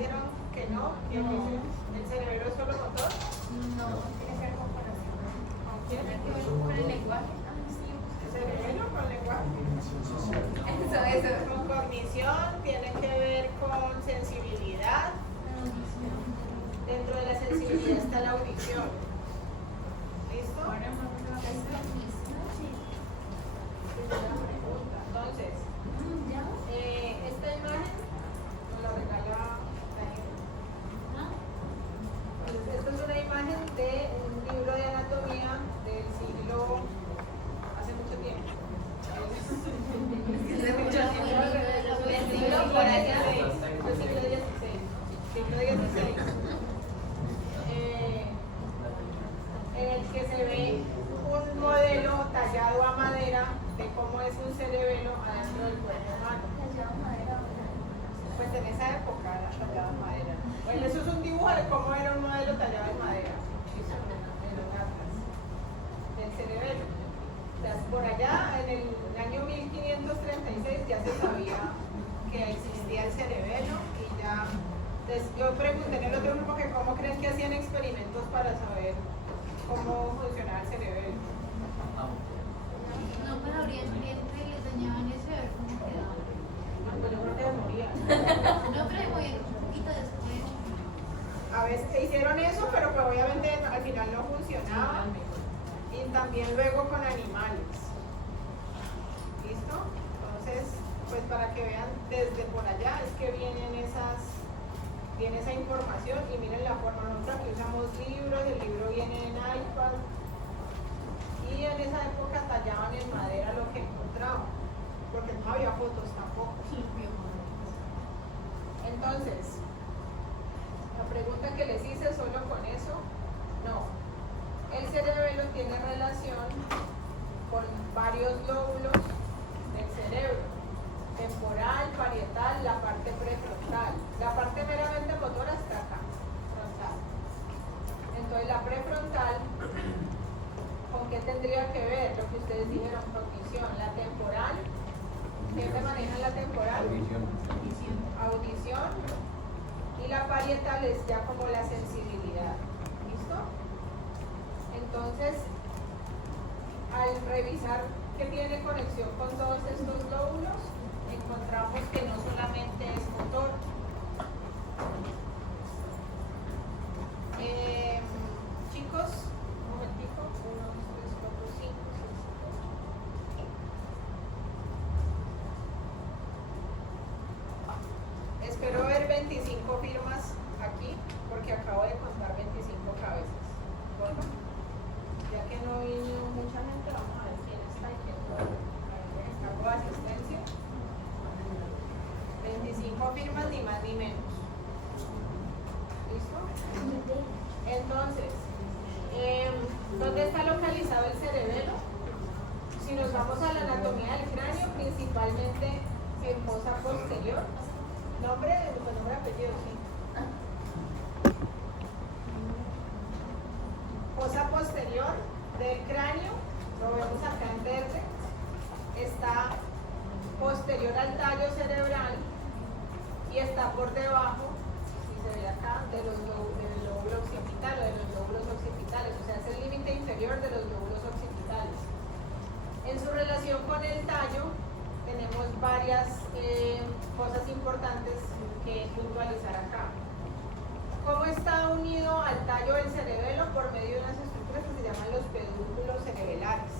dijeron que no, y el cerebelo es solo motor. No, tiene que ver con corazón. ¿Con quién? Tiene que ver con el lenguaje. ¿El cerebelo con lenguaje? Eso. Con cognición, tiene que ver con sensibilidad. Dentro de la sensibilidad está la audición. ¿Listo? Entonces, esta imagen nos la regala Daniel. Entonces, esta es una imagen de un libro de anatomía del siglo, hace mucho tiempo. Del siglo por allá, del siglo XVI. En el que se ve un modelo tallado a madera de cómo es un cerebelo adentro del cuerpo humano. Pues en esa época era tallado en madera. Bueno, eso es un dibujo de cómo era un modelo tallado en madera, en los atlas del cerebelo. O sea, por allá, en el año 1536 ya se sabía que existía el cerebelo y ya. Entonces, yo pregunté en el otro grupo que cómo creen que hacían experimentos para saber cómo funcionaba el cerebelo. No, pero habría clientes que les dañaban eso y a ver cómo quedaba. No, pues yo creo que moría. No, pero muy un poquito después. A veces hicieron eso, pero pues obviamente al final no funcionaba. Y también luego con animales. ¿Listo? Entonces, pues para que vean desde por allá es que viene esa información y miren la forma. Nosotros aquí usamos libros, el libro viene en iPad y en esa época tallaban en madera lo que encontraban porque no había fotos tampoco. Entonces, la pregunta que les hice solo con eso, no. El cerebelo tiene relación con varios lóbulos del cerebro: temporal, parietal, la parte prefrontal. La parte meramente motora está acá, frontal. Entonces la prefrontal, ¿con qué tendría que ver? Lo que ustedes dijeron, cognición. La temporal, ¿qué te maneja la temporal? Audición. Y la parietal es ya como la sensibilidad. ¿Listo? Entonces, al revisar que tiene conexión con todos estos lóbulos, encontramos que no solamente es motor. Chicos, un momentico, 1, 2, 3, 4, 5, 6, 7. Espero ver 25 firmas aquí, porque acabo de contar 25 cabezas. ¿Bueno? Ya que no vino mucha gente, vamos a ver quién está y quién no. Hago asistencia. 25 firmas, ni más ni menos. ¿Listo? Entonces, ¿dónde está localizado el cerebelo? Si nos vamos a la anatomía del cráneo, principalmente en fosa posterior. Nombre, apellido, sí. Fosa posterior del cráneo, lo vemos acá en verde, está posterior al tallo cerebral y está por debajo, si se ve acá, del lóbulo occipital o de los lóbulos occipitales, o sea, es el límite inferior de los lóbulos occipitales. En su relación con el tallo, tenemos varias cosas importantes que puntualizar acá. ¿Cómo está unido al tallo del cerebelo? Por medio de unas estructuras que se llaman los pedúnculos cerebelares.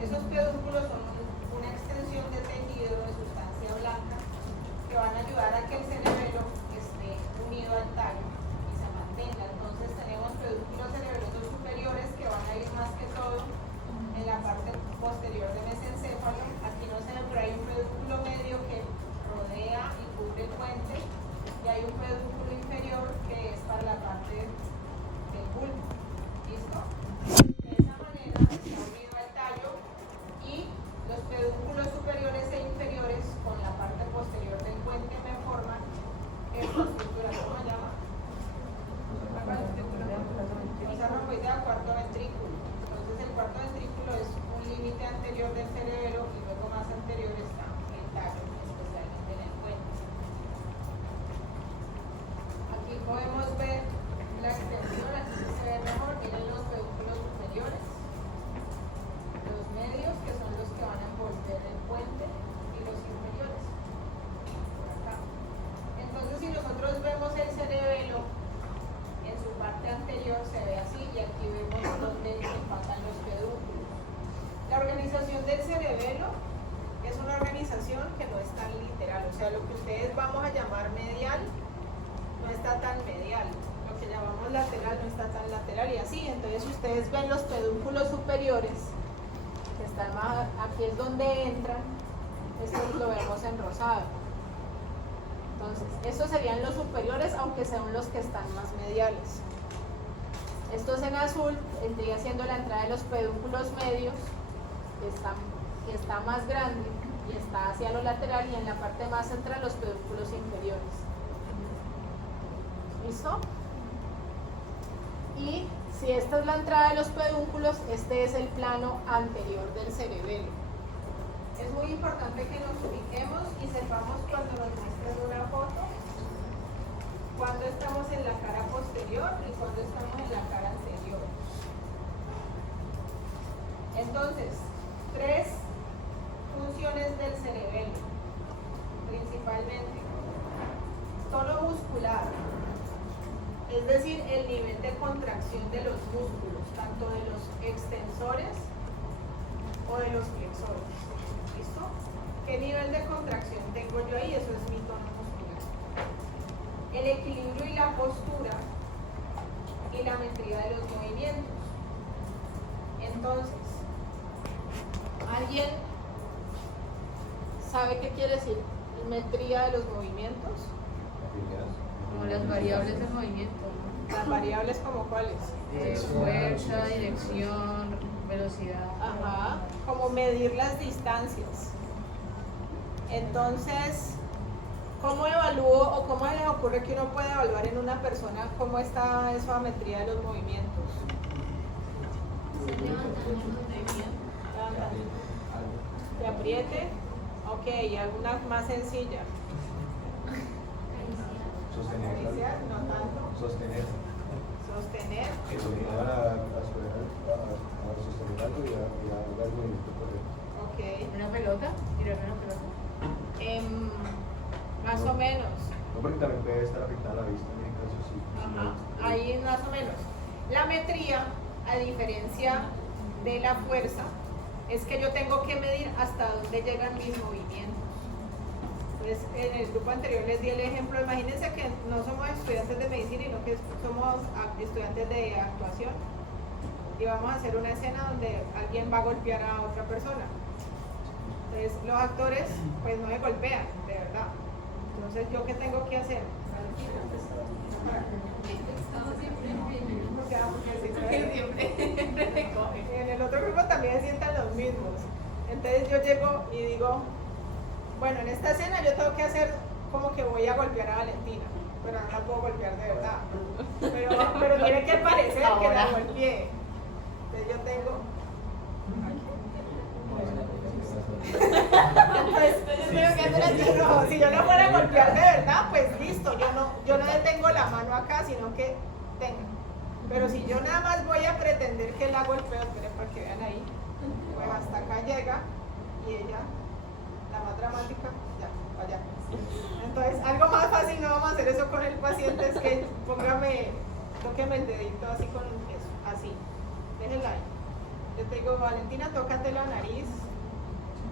Esos pedúnculos son una extensión de tejido de sustancia blanca que van a ayudar a que el cerebelo esté unido al tallo y se mantenga. Entonces tenemos pedúnculos cerebelosos superiores que van a ir más que todo en la parte posterior del mesencéfalo. Aquí no se ve, pero hay un pedúnculo medio que rodea y cubre el puente, y hay un pedúnculo inferior que es para la parte del bulbo. ¿Listo? De esa manera está unido al tallo y los pedúnculos superiores e inferiores con la parte posterior del puente me forman esta estructura. ¿Cómo se llama? Esa romboidea, cuarto ventrículo. Entonces el cuarto ventrículo es un límite anterior del cerebelo y luego más anterior está el tallo, especialmente en el puente. aquí vemos dónde pasan los pedúnculos. La organización del cerebelo es una organización que no es tan literal, o sea, lo que ustedes vamos a llamar medial no está tan medial, lo que llamamos lateral no está tan lateral y así. Entonces, si ustedes ven los pedúnculos superiores, que están más, aquí es donde entran, esto lo vemos en rosado. Entonces, estos serían los superiores, aunque sean los que están más mediales. Estos en azul vendría siendo la entrada de los pedúnculos medios, que está más grande y está hacia lo lateral, y en la parte más central los pedúnculos inferiores. ¿Listo? Y si esta es la entrada de los pedúnculos, este es el plano anterior del cerebelo. Es muy importante que nos ubiquemos y sepamos cuando nos muestren una foto, cuando estamos en la cara posterior y cuando estamos en la cara anterior. Entonces, 3 funciones del cerebelo, principalmente. Tono muscular, es decir, el nivel de contracción de los músculos, tanto de los extensores o de los flexores. ¿Listo? ¿Qué nivel de contracción tengo yo ahí? Eso es mi tono muscular. El equilibrio y la postura y la metría de los movimientos. Entonces, ¿alguien sabe qué quiere decir metría de los movimientos? Como las variables del movimiento, ¿no? Las variables, como cuáles. Fuerza, dirección, velocidad. Ajá, como medir las distancias. Entonces, ¿cómo evalúo o cómo les ocurre que uno puede evaluar en una persona cómo está en su ametría de los movimientos? Que apriete. Ok, alguna más sencilla. Sostener. Acariciar, no tanto. Sostener. Sostener. Que se obligaban a sostener algo y a dar el movimiento correcto. Ok. ¿Una pelota? ¿Tirar una pelota? Más o menos. No, porque también puede estar afectada la vista en el caso sí. Ajá, ahí más o menos. La metría, a diferencia de la fuerza, es que yo tengo que medir hasta dónde llegan mis movimientos. Entonces, en el grupo anterior les di el ejemplo. Imagínense que no somos estudiantes de medicina, sino que somos estudiantes de actuación. Y vamos a hacer una escena donde alguien va a golpear a otra persona. Entonces, los actores, pues no me golpean, de verdad. Entonces, ¿yo qué tengo que hacer? En el otro grupo también se sientan los mismos. Entonces yo llego y digo, bueno, en esta escena yo tengo que hacer como que voy a golpear a Valentina, pero no la puedo golpear de verdad. Pero tiene que parecer que la golpeé. Entonces yo tengo... Entonces tengo que hacer así rojo. Si yo no fuera a golpear de verdad, pues listo, yo no detengo la mano acá, sino que tengo. Pero si yo nada más voy a pretender que la golpeo, esperen para que vean ahí, pues hasta acá llega y ella, la más dramática, ya, allá. Entonces, algo más fácil, no vamos a hacer eso con el paciente, es que tóqueme el dedito así con eso, así, déjenla ahí. Yo te digo, Valentina, tócate la nariz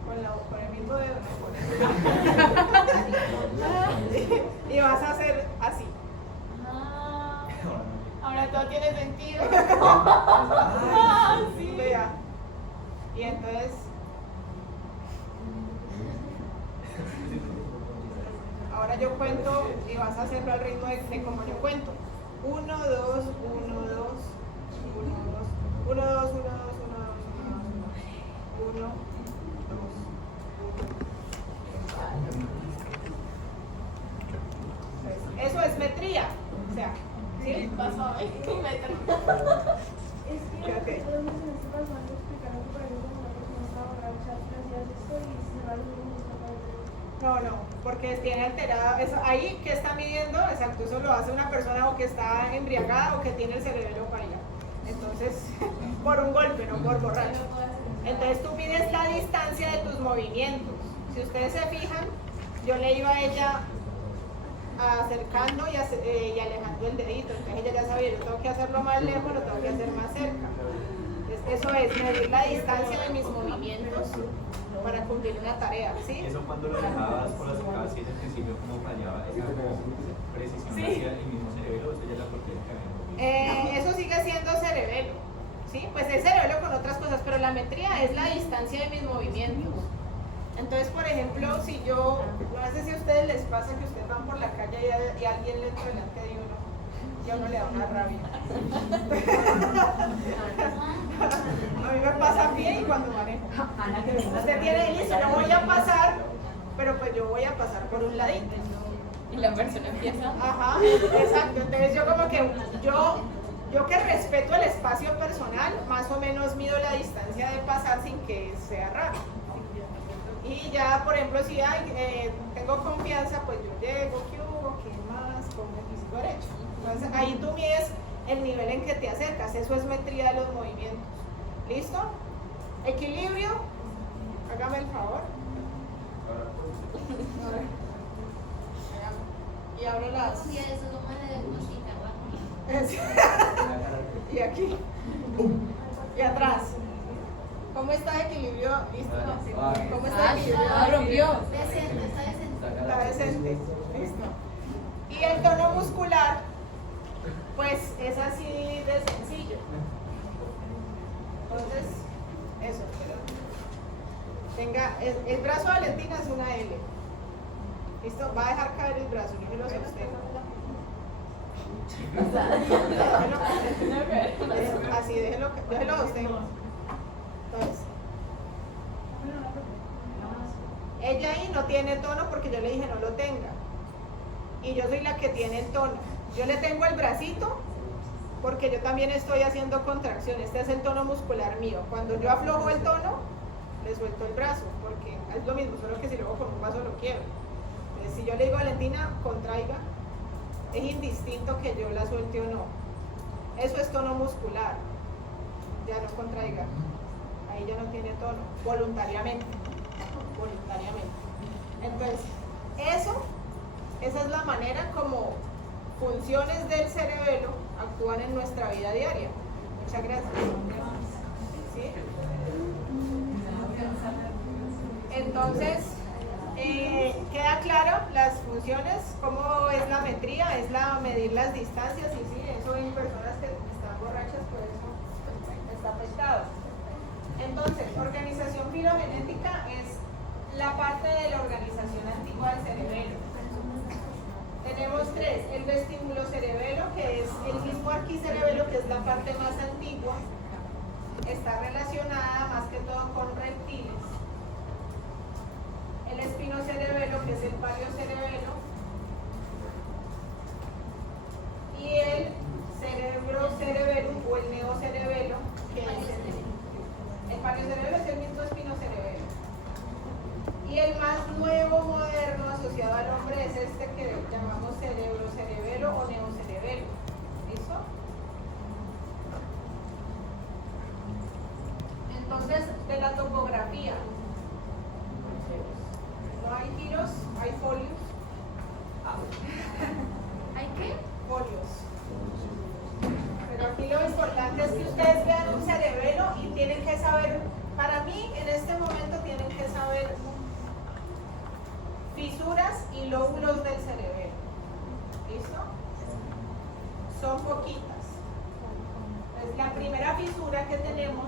con el mismo dedo, y vas a hacer así. Ahora todo tiene sentido. Sí. Vea. Y entonces. Ahora yo cuento y vas a hacerlo al ritmo de como yo cuento. 1, 2, 1, 2, 1, 2, 1, 2, 1, 2, 1, 2, 1, 2, 1, 2. Eso es metría. O sea, ¿sí? Pasó ahí. Es que Okay. los meses en este paso van explicando que por ejemplo cuando una persona está borracha, hacías esto y se va a los ojos. No, porque tiene alterada, eso, ahí que está midiendo, exacto, eso lo hace una persona o que está embriagada o que tiene el cerebelo baila. Entonces, por un golpe, no por borracho. Entonces tú mides la distancia de tus movimientos. Si ustedes se fijan, yo le iba a ella acercando y alejando el dedito. Entonces ella ya sabía, yo tengo que hacerlo más lejos, lo tengo que hacer más cerca. Entonces, eso es medir la distancia de mis movimientos para cumplir una tarea, ¿sí? Eso cuando lo dejabas por las casi en el principio, como fallaba esa precisión hacia el mismo cerebelo, eso ya la porquería que había. Eso sigue siendo cerebelo, ¿sí? Pues es cerebelo con otras cosas, pero la metría es la distancia de mis movimientos. Entonces, por ejemplo, si yo, no sé si a ustedes les pasa que ustedes van por la calle y alguien le entra delante de uno, y a uno le da una rabia. A mí me pasa a pie y cuando manejo. Usted tiene listo, yo voy a pasar, pero pues yo voy a pasar por un ladito. Y la persona empieza. Ajá, exacto. Entonces yo como que, yo que respeto el espacio personal, más o menos mido la distancia de pasar sin que sea raro. Y ya, por ejemplo, si tengo confianza, pues yo llego, ¿qué hubo? ¿Qué más? Con el físico derecho. Entonces ahí tú mides el nivel en que te acercas, eso es metría de los movimientos. ¿Listo? Equilibrio, hágame el favor. Y abro las... Y eso como de cosita, Y aquí. Y atrás. ¿Cómo está el equilibrio? ¿Listo? ¿Cómo está el equilibrio? Rompió. decente, está decente. Está decente. Listo. Y el tono muscular, pues es así de sencillo. Entonces, eso. Tenga, el brazo de Valentina es una L. ¿Listo? Va a dejar caer el brazo, yo me lo sostengo. Así, déjelo sostengo. Entonces, ella ahí no tiene tono porque yo le dije no lo tenga. Y yo soy la que tiene el tono. Yo le tengo el bracito porque yo también estoy haciendo contracción. Este es el tono muscular mío. Cuando yo aflojo el tono, le suelto el brazo porque es lo mismo, solo que si luego con un paso lo quiero. Entonces, si yo le digo a Valentina, contraiga, es indistinto que yo la suelte o no. Eso es tono muscular. Ya no contraiga. Ahí ya no tiene tono. Voluntariamente. Entonces, esa es la manera como funciones del cerebelo actúan en nuestra vida diaria. Muchas gracias. ¿Sí? Entonces, queda claro las funciones, cómo es la metría, es la medir las distancias, y sí, eso en personas que están borrachas, pues eso está afectado. Entonces, organización filogenética es la parte de la organización antigua del cerebelo. Tenemos tres: el vestíbulo cerebelo, que es el mismo arquicerebelo, que es la parte más antigua, está relacionada más que todo con reptiles. El espinocerebelo, que es el paleocerebelo, y el cerebrocerebelo o el neocerebelo, que es el paleocerebelo, es el mismo espinocerebelo. Y el más nuevo, moderno, asociado al hombre, es este que llamamos cerebrocerebelo o neocerebelo. ¿Listo? Entonces, de la topografía. No hay giros, hay folios. ¿Hay qué? Folios. Pero aquí lo importante es que ustedes vean un cerebelo y tienen que saber, para mí en este momento tienen que saber fisuras y lóbulos del cerebelo. ¿Listo? Son poquitas. Entonces, la primera fisura que tenemos,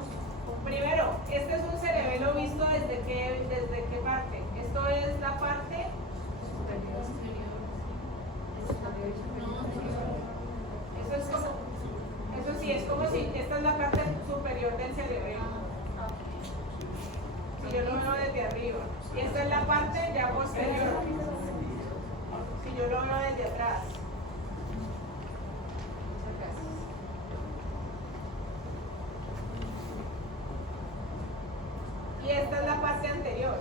primero, este es un cerebelo visto desde qué parte. Esto es la parte superior. Eso sí, es como si esta es la parte superior del cerebelo. Si yo lo veo desde arriba. Y esta es la parte ya posterior. Si yo lo veo desde atrás. Muchas gracias. Y esta es la parte anterior.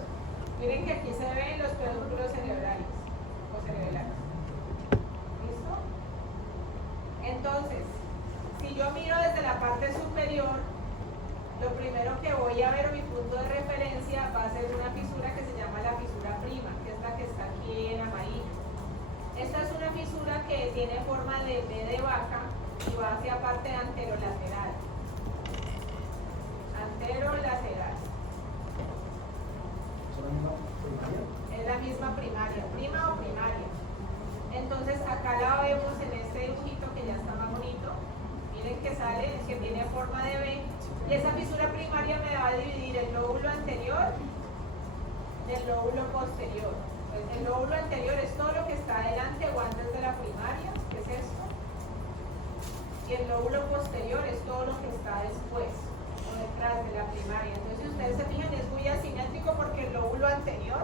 Miren que aquí se ven los pedúnculos cerebrales o cerebelales. ¿Listo? Entonces, si yo miro desde la parte superior, lo primero que voy a ver, mi punto de referencia, va a ser una fisura que se llama la fisura prima, que es la que está aquí en amarillo. Esta es una fisura que tiene forma de B de vaca y va hacia parte anterolateral. Anterolateral. Es la misma primaria, prima o primaria. Entonces acá la vemos en este dibujito que ya está más bonito. Miren que sale, que tiene forma de B. Y esa fisura primaria me va a dividir el lóbulo anterior del lóbulo posterior. Pues el lóbulo anterior es todo lo que está delante o antes de la primaria, que es esto. Y el lóbulo posterior es todo lo que está después o detrás de la primaria. Entonces, si ustedes se fijan, es muy asimétrico porque el lóbulo anterior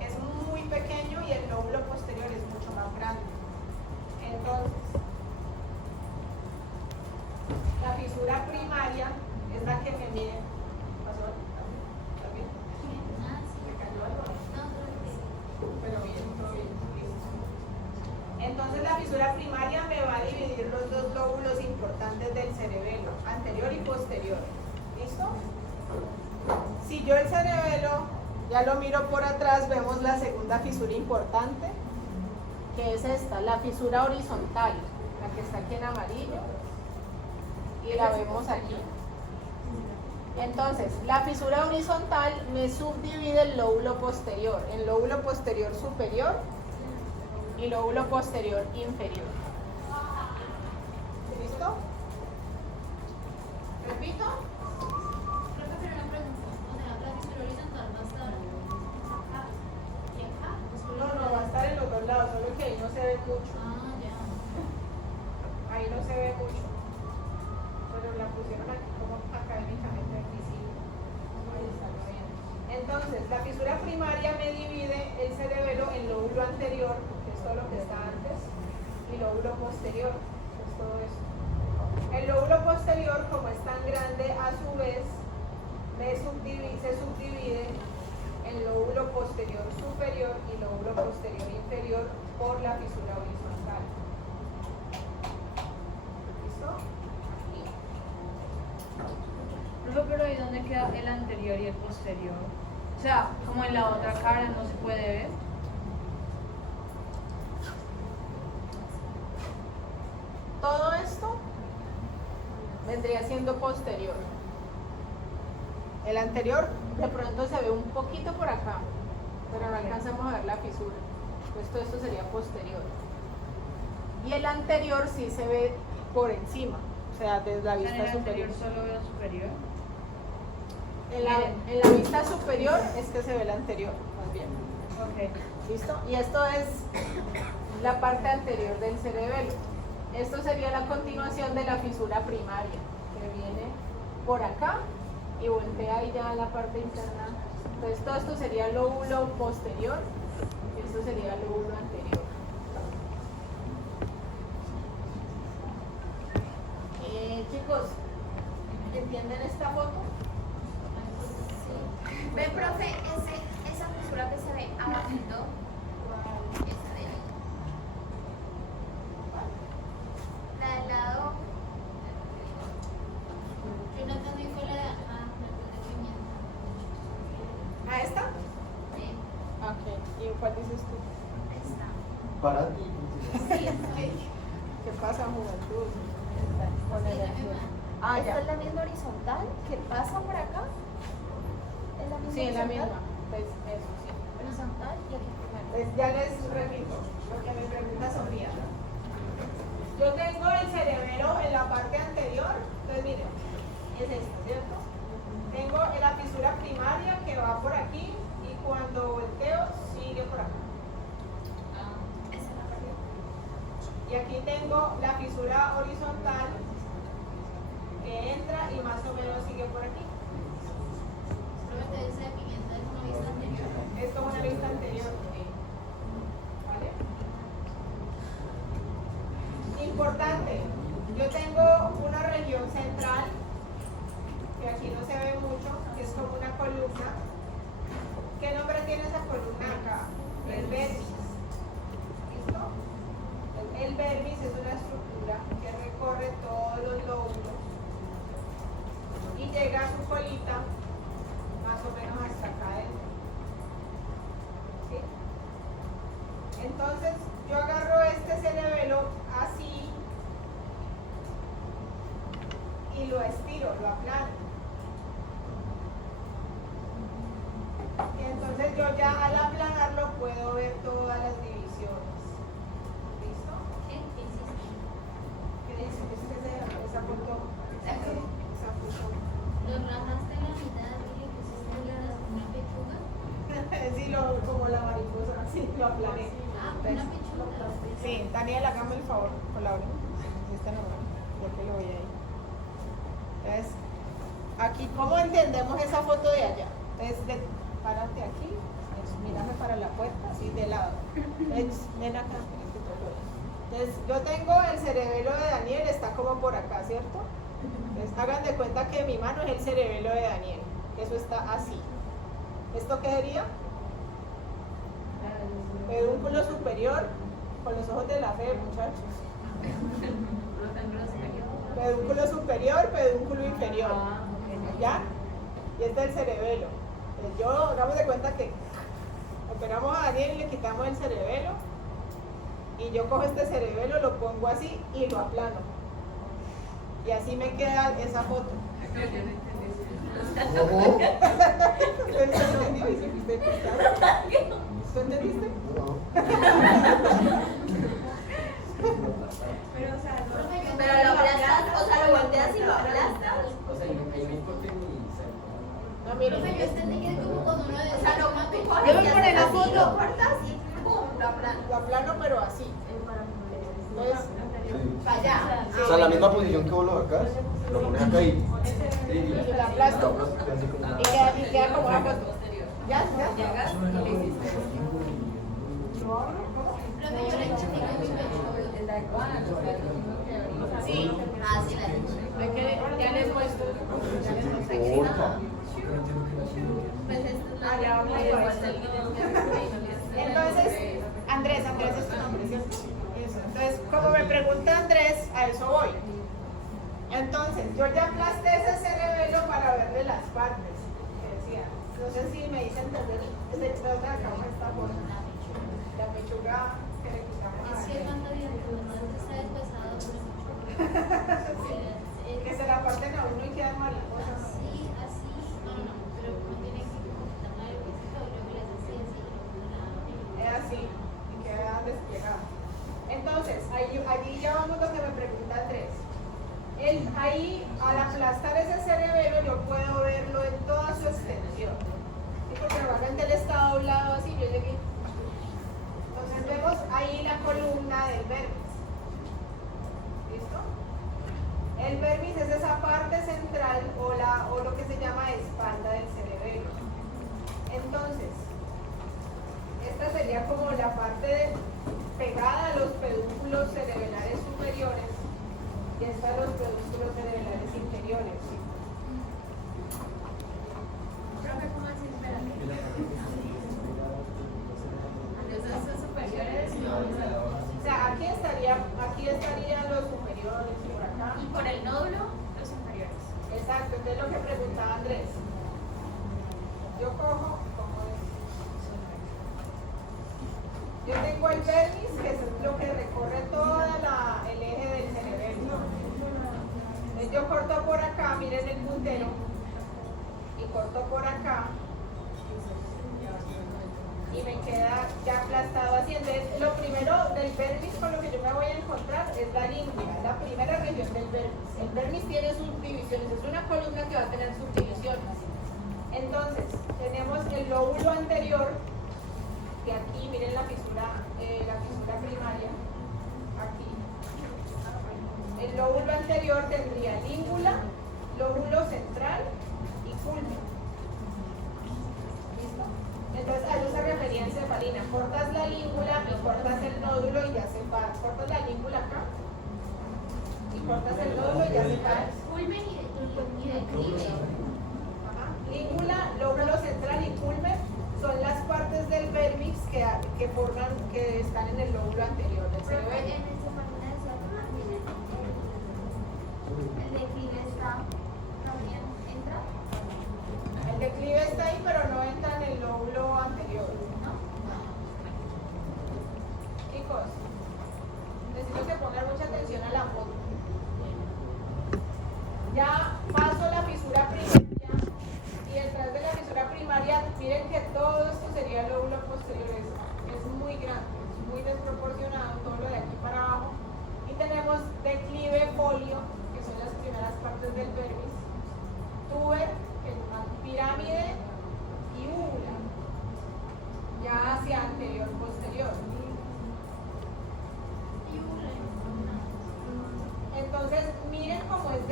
es muy pequeño y el lóbulo posterior es mucho más grande. Entonces, la fisura primaria es la que me mide. ¿Pasó? ¿Está bien? ¿Me cayó algo? Pero bien, todo bien. Listo. Entonces la fisura primaria me va a dividir los dos lóbulos importantes del cerebelo, anterior y posterior. ¿Listo? Si yo el cerebelo ya lo miro por atrás, vemos la segunda fisura importante, que es esta, la fisura horizontal, la que está aquí en amarillo, y la vemos aquí. Entonces, la fisura horizontal me subdivide el lóbulo posterior, en lóbulo posterior superior y lóbulo posterior inferior. ¿Listo? ¿Repito? Creo que una pregunta. O sea, la fisura horizontal va a estar acá y acá. No, va a estar en los dos lados, solo que ahí no se ve mucho. Ah, ya. Ahí no se ve mucho. Pero la pusieron aquí como académicamente visible. Ahí está bien. Entonces, la fisura primaria me divide el cerebelo en lóbulo anterior, que es todo lo que está antes, y lóbulo posterior, que es todo esto. El lóbulo posterior, como es tan grande, a su vez se subdivide en lóbulo posterior superior y lóbulo posterior inferior por la fisura horizontal. ¿Listo? Aquí. Profe, pero ¿y dónde queda el anterior y el posterior? O sea, como en la otra cara no se puede ver. Todo esto vendría siendo posterior. El anterior de pronto se ve un poquito por acá, pero no alcanzamos a ver la fisura. Pues todo esto sería posterior. Y el anterior sí se ve por encima, o sea, desde la O sea, en vista el superior. anterior solo veo superior. En la vista superior es que se ve el anterior, más bien. Ok. ¿Listo? Y esto es la parte anterior del cerebelo. Esto sería la continuación de la fisura primaria, que viene por acá y voltea ahí ya a la parte interna. Entonces todo esto sería el lóbulo posterior y esto sería el lóbulo anterior. Chicos, ¿entienden esta foto? Ve, profe, esa fisura que se ve abajito, esta de ahí. La del lado. Yo no entendí fue la de acá, la ¿A esta? de Ok. ¿Y cuál dices tú? Esta. Para ti. Sí, está ahí. ¿Qué pasa, juventud? Con Sí, la energía. misma. Ah, ¿Esta ya. es la misma horizontal que pasa por acá? ¿Es la misma Sí, es la horizontal? misma. Pues eso, sí. Horizontal y aquí primero. Pues ya les repito lo que me pregunta Sofía. Yo tengo el cerebelo en la parte anterior, entonces miren, es esta, ¿cierto? Tengo la fisura primaria que va por aquí y cuando volteo sigue por acá. Esa es la parte. Y aquí tengo la fisura horizontal que entra y más o menos sigue por aquí. Profe, te dice de 500 es una vista anterior. Es como una vista anterior. ¿Vale? Importante, yo tengo una región central, que aquí no se ve mucho, que es como una columna. ¿Qué nombre tiene esa columna acá? El vermis. ¿Listo? El vermis es una estructura que recorre todos los lóbulos y llega a su colita más o menos hasta acá adentro. ¿Sí? Entonces yo agarro este cerebelo así y lo estiro, lo aplano. Y entonces yo ya al aplanarlo puedo ver todas las divisiones. ¿Listo? ¿Qué hiciste? ¿Qué dice? ¿Qué es esa foto? Esa foto. ¿Lo rajaste a la mitad y le pusiste una pechuga? Sí, como la mariposa, sí, lo aplané. Ah, una pechuga. Sí, Daniel, hágame el favor, colabore. Esta no, ya que lo voy ahí. Entonces, aquí, ¿cómo entendemos esa foto de allá? Entonces, párate aquí, mírame para la puerta, así de lado. Ven acá. Entonces, yo tengo el cerebelo de Daniel, está como por acá, ¿cierto? Entonces, hagan de cuenta que mi mano es el cerebelo de Daniel. Eso está así. ¿Esto qué sería? Pedúnculo superior, con los ojos de la fe, muchachos. Pedúnculo superior, pedúnculo inferior. ¿Ya? Y este es el cerebelo. Entonces yo, hagamos de cuenta que operamos a Daniel y le quitamos el cerebelo. Y yo cojo este cerebelo, lo pongo así y lo aplano. Y así me queda esa foto. ¿Cómo? ¿Tú entendiste? No. Pero, o sea, no. Pero lo aplastas, o sea, lo volteas y lo aplastas. O sea, ahí me corté mi No, mire. Profe, yo entendí que es como cuando uno O sea, una tú pechuga. coges Yo me y pone haces la así, foto. lo cortas y ¡pum! Lo aplanas. Lo aplano, pero así. Entonces, Para allá. O sea, la misma posición que vos lo sacas, lo pones acá y y lo aplasto. casi como una... Y queda como una foto. ¿Ya? Profe, yo le entendí que mi pechuga. Sí. Ah, sí, la he hecho. Es que ya les muestro. Ya les muestro. Porfa. Pues esto es la Ah, ya vamos a ir a esto. Entonces, Andrés es tu nombre, ¿cierto? Eso. Entonces, como me pregunta Andrés, a eso voy. Entonces, yo ya aplasté ese cerebelo para verle las partes que decía. No sé si me dicen entender. ¿Dónde acá está por la pechuga que le quitamos a Es que Daniel? cuando está despesado, Que se la parten a uno y quedan mariposas. así, no, pero uno tiene que quitar la huesita y luego le hace así, Es así, y queda desplegado. Entonces, allí ya vamos donde me pregunta Andrés. Ahí, al aplastar ese cerebelo, yo puedo verlo en toda su extensión. ¿Sí? Porque normalmente él está doblado así, yo llegué. Entonces vemos ahí la columna del vermis. ¿Listo? El vermis es esa parte central o lo que se llama espalda del cerebelo. Entonces, esta sería como la parte pegada a los pedúnculos cerebelares superiores y esta a los pedúnculos cerebelares inferiores. Profe, ¿cómo así? Espérate. Esos superiores O sea, aquí estarían los superiores y por acá. y por el nódulo, los inferiores. Exacto, entonces lo que preguntaba Andrés. Yo cojo, como es. Yo tengo el vermis, que es lo que recorre todo el eje del cerebelo. Entonces yo corto por acá, miren el puntero, y corto por acá, y me queda ya aplastado así. Entonces, lo primero del vermis con lo que yo me voy a encontrar es la língula, la primera región del vermis. El vermis tiene subdivisiones, es una columna que va a tener subdivisiones. Entonces, tenemos el lóbulo anterior, que aquí, miren la fisura primaria, aquí. El lóbulo anterior tendría língula, lóbulo central y culmen. ¿Listo? Entonces a eso se refería en cefalina. Cortas la língula y cortas el nódulo y ya se va. Cortas la língula acá y cortas el nódulo y ya se va. Culmen y declive. Ajá. Língula, lóbulo central y culmen son las partes del vermis que están en el lóbulo anterior del Profe, cerebelo. en esa máquina decía que mantiene el declive está también entra, El declive está ahí, pero no entra en el lóbulo anterior. ¿no?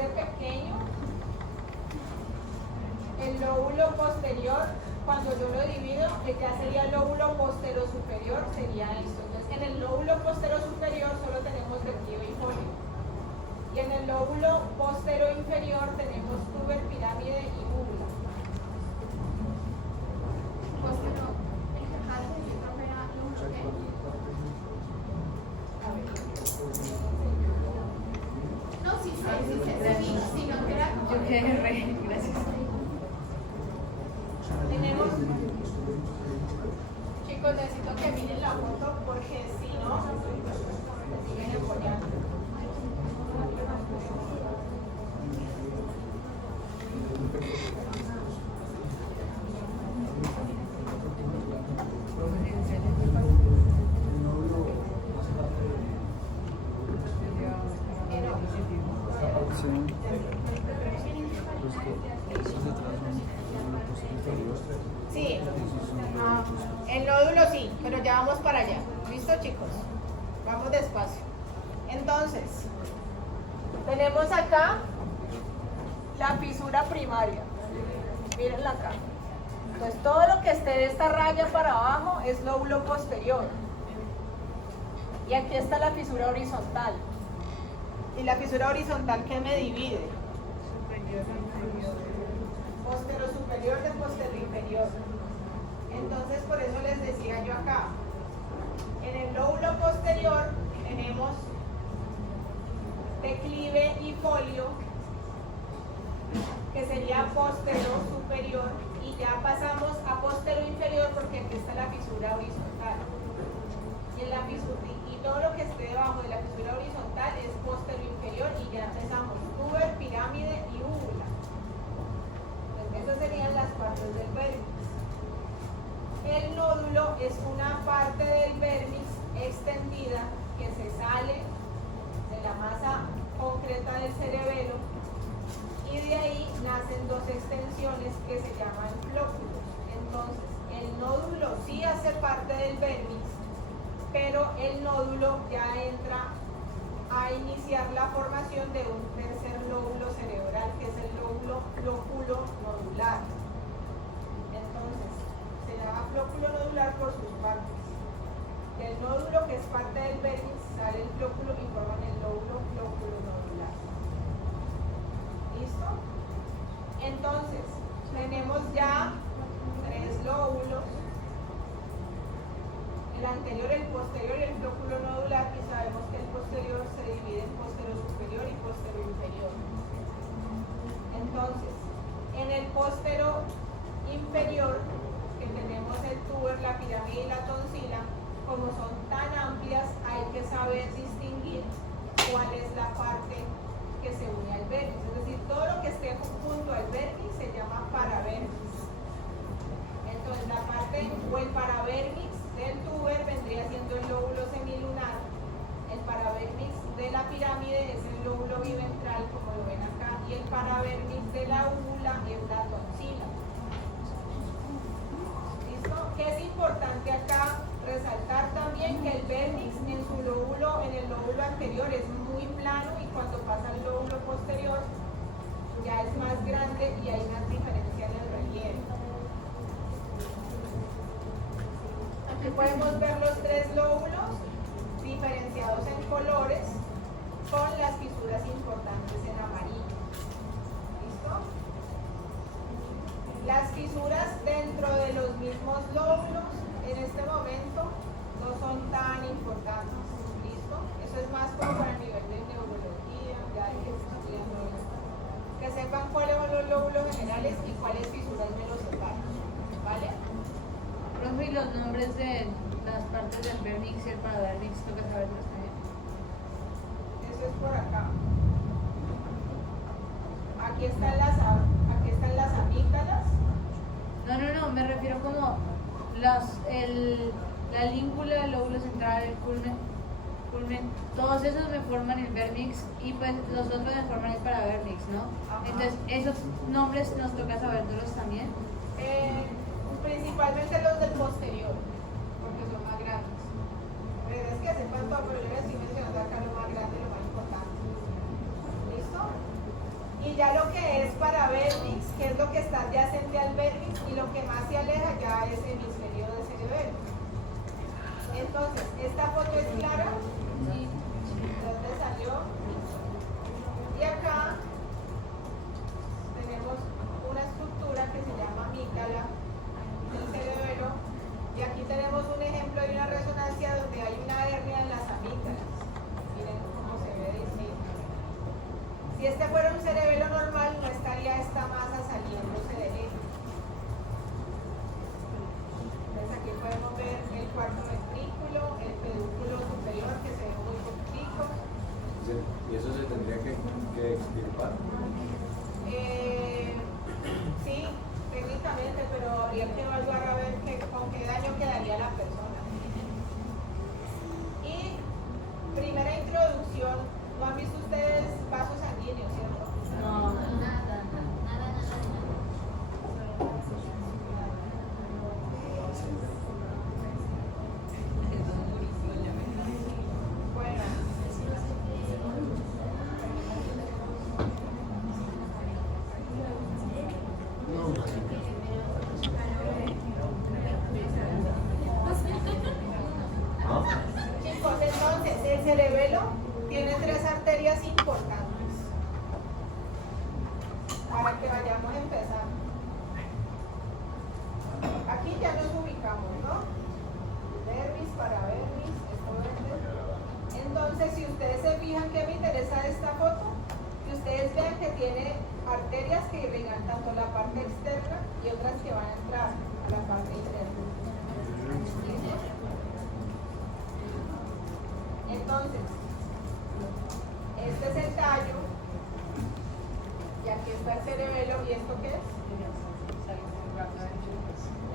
de pequeño, el lóbulo posterior, cuando yo lo divido, que ya sería el lóbulo postero superior, sería esto. Entonces, en el lóbulo postero superior solo tenemos declive y folio. Y en el lóbulo postero inferior tenemos tuber, pirámide y úvula. Postero, el que acaba de decir, profe, era lóbulo qué? No, sí sé, si no que era como... Yo quedé re, gracias. Tenemos, chicos, necesito que miren la foto porque si no, me siguen apoyando. Sí, el nódulo sí, pero ya vamos para allá. ¿Listo, chicos? Vamos despacio. Entonces, tenemos acá la fisura primaria. Mírenla acá. Entonces, todo lo que esté de esta raya para abajo es lóbulo posterior. Y aquí está la fisura horizontal. ¿Y la fisura horizontal qué me divide? Postero superior de postero inferior. Entonces, por eso les decía yo acá, en el lóbulo posterior tenemos declive y folio, que sería postero superior, y ya pasamos a postero inferior porque aquí está la fisura horizontal. Y, en la fisura, y todo lo que esté debajo de la fisura horizontal es postero inferior, y ya empezamos tuber, pirámide y úvula. Esas serían las partes del vértex. El nódulo es una parte del vértex extendida que se sale de la masa concreta del cerebelo, y de ahí nacen dos extensiones que se llaman flóculos. Entonces, el nódulo sí hace parte del vértex, pero el nódulo ya entra a iniciar la formación de un tercer lóbulo cerebral, que es el lóbulo flóculo nodular. Entonces, se llama flóculo nodular por sus partes. Del nódulo, que es parte del vértex, sale el flóculo y forman el lóbulo flóculo nodular. ¿Listo? Entonces, tenemos ya tres lóbulos. El anterior, el posterior y el flóculo nodular, y sabemos que el posterior se divide en postero superior y postero inferior. Entonces, en el postero inferior, que tenemos el tuber, la pirámide y la tonsila, como son tan amplias, hay que saber distinguir cuál es la parte que se une al vértex. Es decir, todo lo que esté junto al vértex se llama paravértex. Entonces, la parte o el paravértex del tuber vendría siendo el lóbulo semilunar. El paravértex de la pirámide es el lóbulo biventral, como lo ven acá, y el paravértex de la úvula es la tonsila. ¿Listo? ¿Qué es importante acá? Resaltar también que el vértex en su lóbulo, en el lóbulo anterior, es muy plano, y cuando pasa al lóbulo posterior ya es más grande y hay una diferencia en el relieve. Aquí podemos ver los tres lóbulos diferenciados en colores con las fisuras importantes en amarillo. ¿Listo? Las fisuras dentro de los mismos lóbulos en este momento no son tan importantes. ¿Listo? Eso es más como para el nivel de neurología, ya que están estudiando esto. Que sepan cuáles son los lóbulos generales y cuáles fisuras me los separan. ¿Vale? Profe, ¿y los nombres de las partes del vértex y el paravértex toca saberlos también? Eso es por acá. Aquí están las amígdalas. No, me refiero como la língula, el lóbulo central, el culmen, todos esos me forman el vértex, y pues los otros me forman el paravértex, ¿no? Ajá. Entonces, esos nombres nos toca saberlos también. Principalmente los del posterior, porque son más grandes. Pero es que sepan todo, pero yo les estoy mencionando acá lo más grande y lo más importante. ¿Listo? ya lo que es para vérmix, que es lo que está adyacente al vérmix, y lo que más se aleja ya es hemisferio de cerebelo. Entonces, ¿esta foto es clara? ¿De dónde salió? Y acá tenemos una estructura que se llama amígdala del cerebelo, y aquí tenemos un ejemplo de una resonancia donde hay una hernia en las amígdalas. Miren cómo se ve distinto. Si este fuera un cerebelo normal, no estaría esta masa saliéndose del eje. Entonces aquí podemos ver el cuarto ventrículo, el pedúnculo superior que se ve muy poquitico. ¿Y eso se tendría que extirpar? Sí, técnicamente, pero habría que evaluar a ver con qué daño quedaría la persona. Y primera introducción, ¿no han visto ustedes vasos sanguíneos, cierto? No. Nada. Bueno, chicos, entonces el cerebelo tiene 3 arterias importantes para que vayamos empezando. Aquí ya nos ubicamos, ¿no? Dermis, paradermis, esto verde. Entonces, si ustedes se fijan que me interesa de esta foto, que ustedes vean que tiene arterias que irrigan tanto la parte externa y otras que van a entrar a la parte interna. Entonces, este es el tallo y aquí está el cerebelo. ¿Y esto qué es?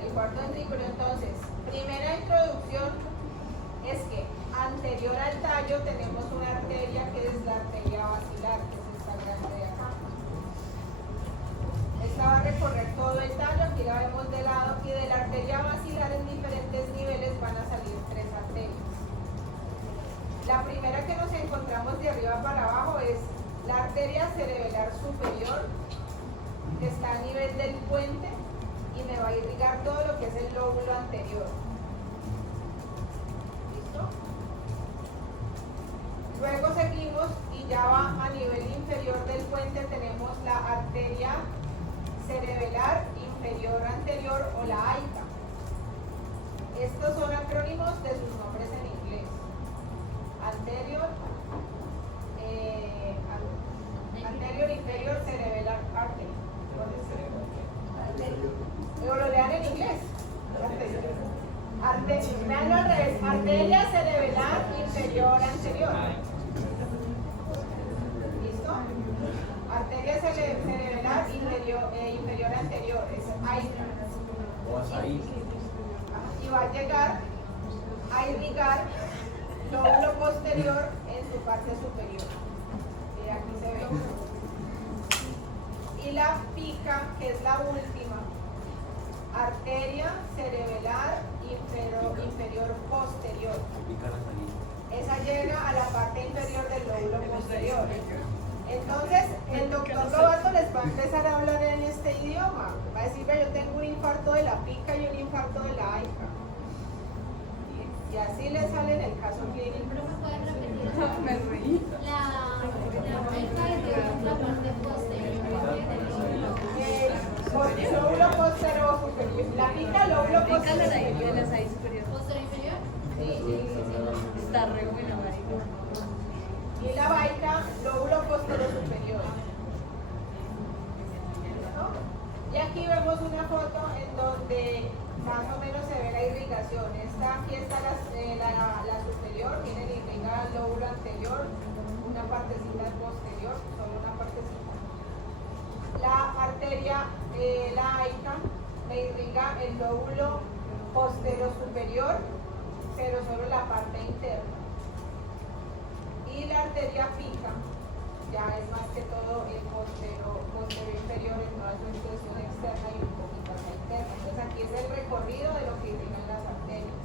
El cuarto ventrículo. Entonces, primera introducción es que anterior al tallo tenemos una arteria que es la arteria basilar, que es esta grande de acá. Esta va a recorrer todo el tallo, aquí la vemos de lado, y de la arteria basilar en diferentes niveles van a salir 3 arterias. La primera que nos encontramos de arriba para abajo es la arteria cerebelar superior, que está a nivel del puente y me va a irrigar todo lo que es el lóbulo anterior. ¿Listo? Luego seguimos y ya va a nivel inferior del puente, tenemos la arteria cerebelar inferior anterior o la AICA. Estos son acrónimos de sus nombres en inglés. Anterior, inferior cerebellar artery. O lo lean en inglés. Veanlo al revés. Arteria cerebelar inferior anterior. ¿Listo? Arteria cerebelar inferior anterior. Es AICA. Y va a llegar a irrigar lóbulo posterior en su parte superior. Y aquí se ve. Y la pica, que es la última, arteria cerebelar inferior posterior. Esa llega a la parte inferior del lóbulo posterior. Entonces, el doctor Lobato les va a empezar a hablar en este idioma. Va a decir, yo tengo un infarto de la pica y un infarto de la AICA. Y así le sale en el caso clínico. Pero me pueden repetir. Me reí. La pica es la parte posterior. Lóbulo posterior superior. La pica, lóbulo Pica posterior. de las ahí superior. ¿Posterior inferior? Sí. Está re buena, marica. Y la vaica, lóbulo posterior superior. ¿No? Y aquí vemos una foto en donde más o menos se ve la irrigación. Aquí está la superior, miren, irriga el lóbulo anterior, una partecita posterior, solo una partecita. La arteria, la AICA, le irriga el lóbulo posterior superior, pero solo la parte interna. Y la arteria pica, ya es más que todo el posterior inferior en toda su extensión externa y un poquito hacia interna. Entonces aquí es el recorrido de lo que irrigan las arterias.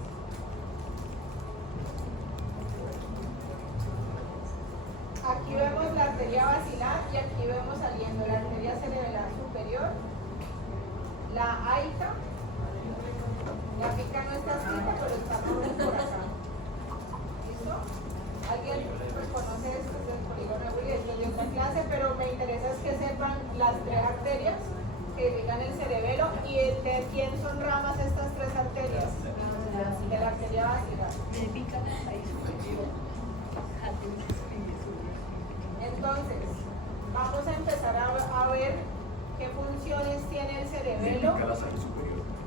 Aquí vemos la arteria basilar, y aquí vemos saliendo la arteria cerebral superior, la aica. La pica no está escrita, pero está por acá. ¿Listo? ¿Alguien pues, conoce esto del polígono de otra clase? Pero me interesa es que sepan las tres arterias que irrigan el cerebelo y de quién son ramas estas tres arterias. De la arteria básica. Entonces, vamos a empezar a ver qué funciones tiene el cerebelo.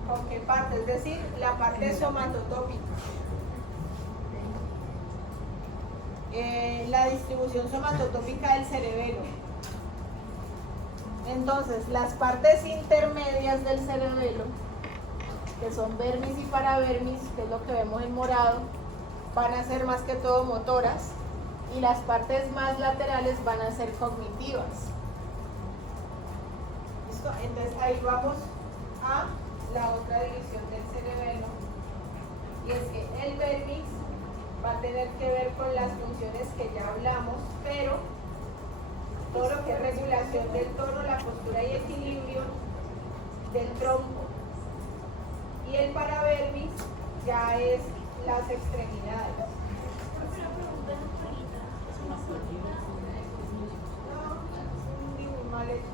¿Con qué parte? Es decir, la parte somatotópica. La distribución somatotópica del cerebelo. Entonces, las partes intermedias del cerebelo, que son vermis y paravermis, que es lo que vemos en morado, van a ser más que todo motoras, y las partes más laterales van a ser cognitivas. ¿Listo? Entonces, ahí vamos a la otra división del cerebelo, y es que el vermis va a tener que ver con las funciones que ya hablamos, pero todo lo que es regulación del tono, la postura y equilibrio del tronco, y el paravermis ya es las extremidades. No, es un dibujo mal hecho.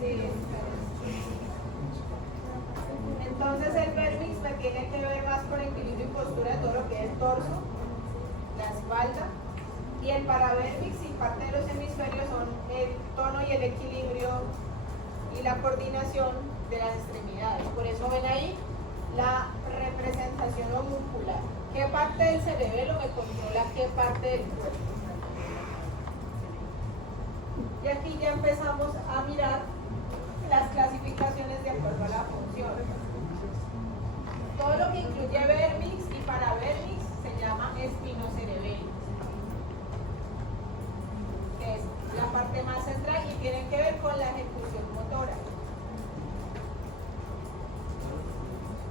Sí, entonces el vermis me tiene que ver más con equilibrio y postura de todo lo que es el torso, la espalda, y el paravermis y parte de los hemisferios son el tono y el equilibrio y la coordinación de las extremidades. Por eso ven ahí la representación homuncular. ¿Qué parte del cerebelo me controla qué parte del cuerpo? Y aquí ya empezamos a mirar las clasificaciones de acuerdo a la función. Todo lo que incluye vermis y paravermis se llama espinocerebelo, que es la parte más central y tiene que ver con la ejecución motora.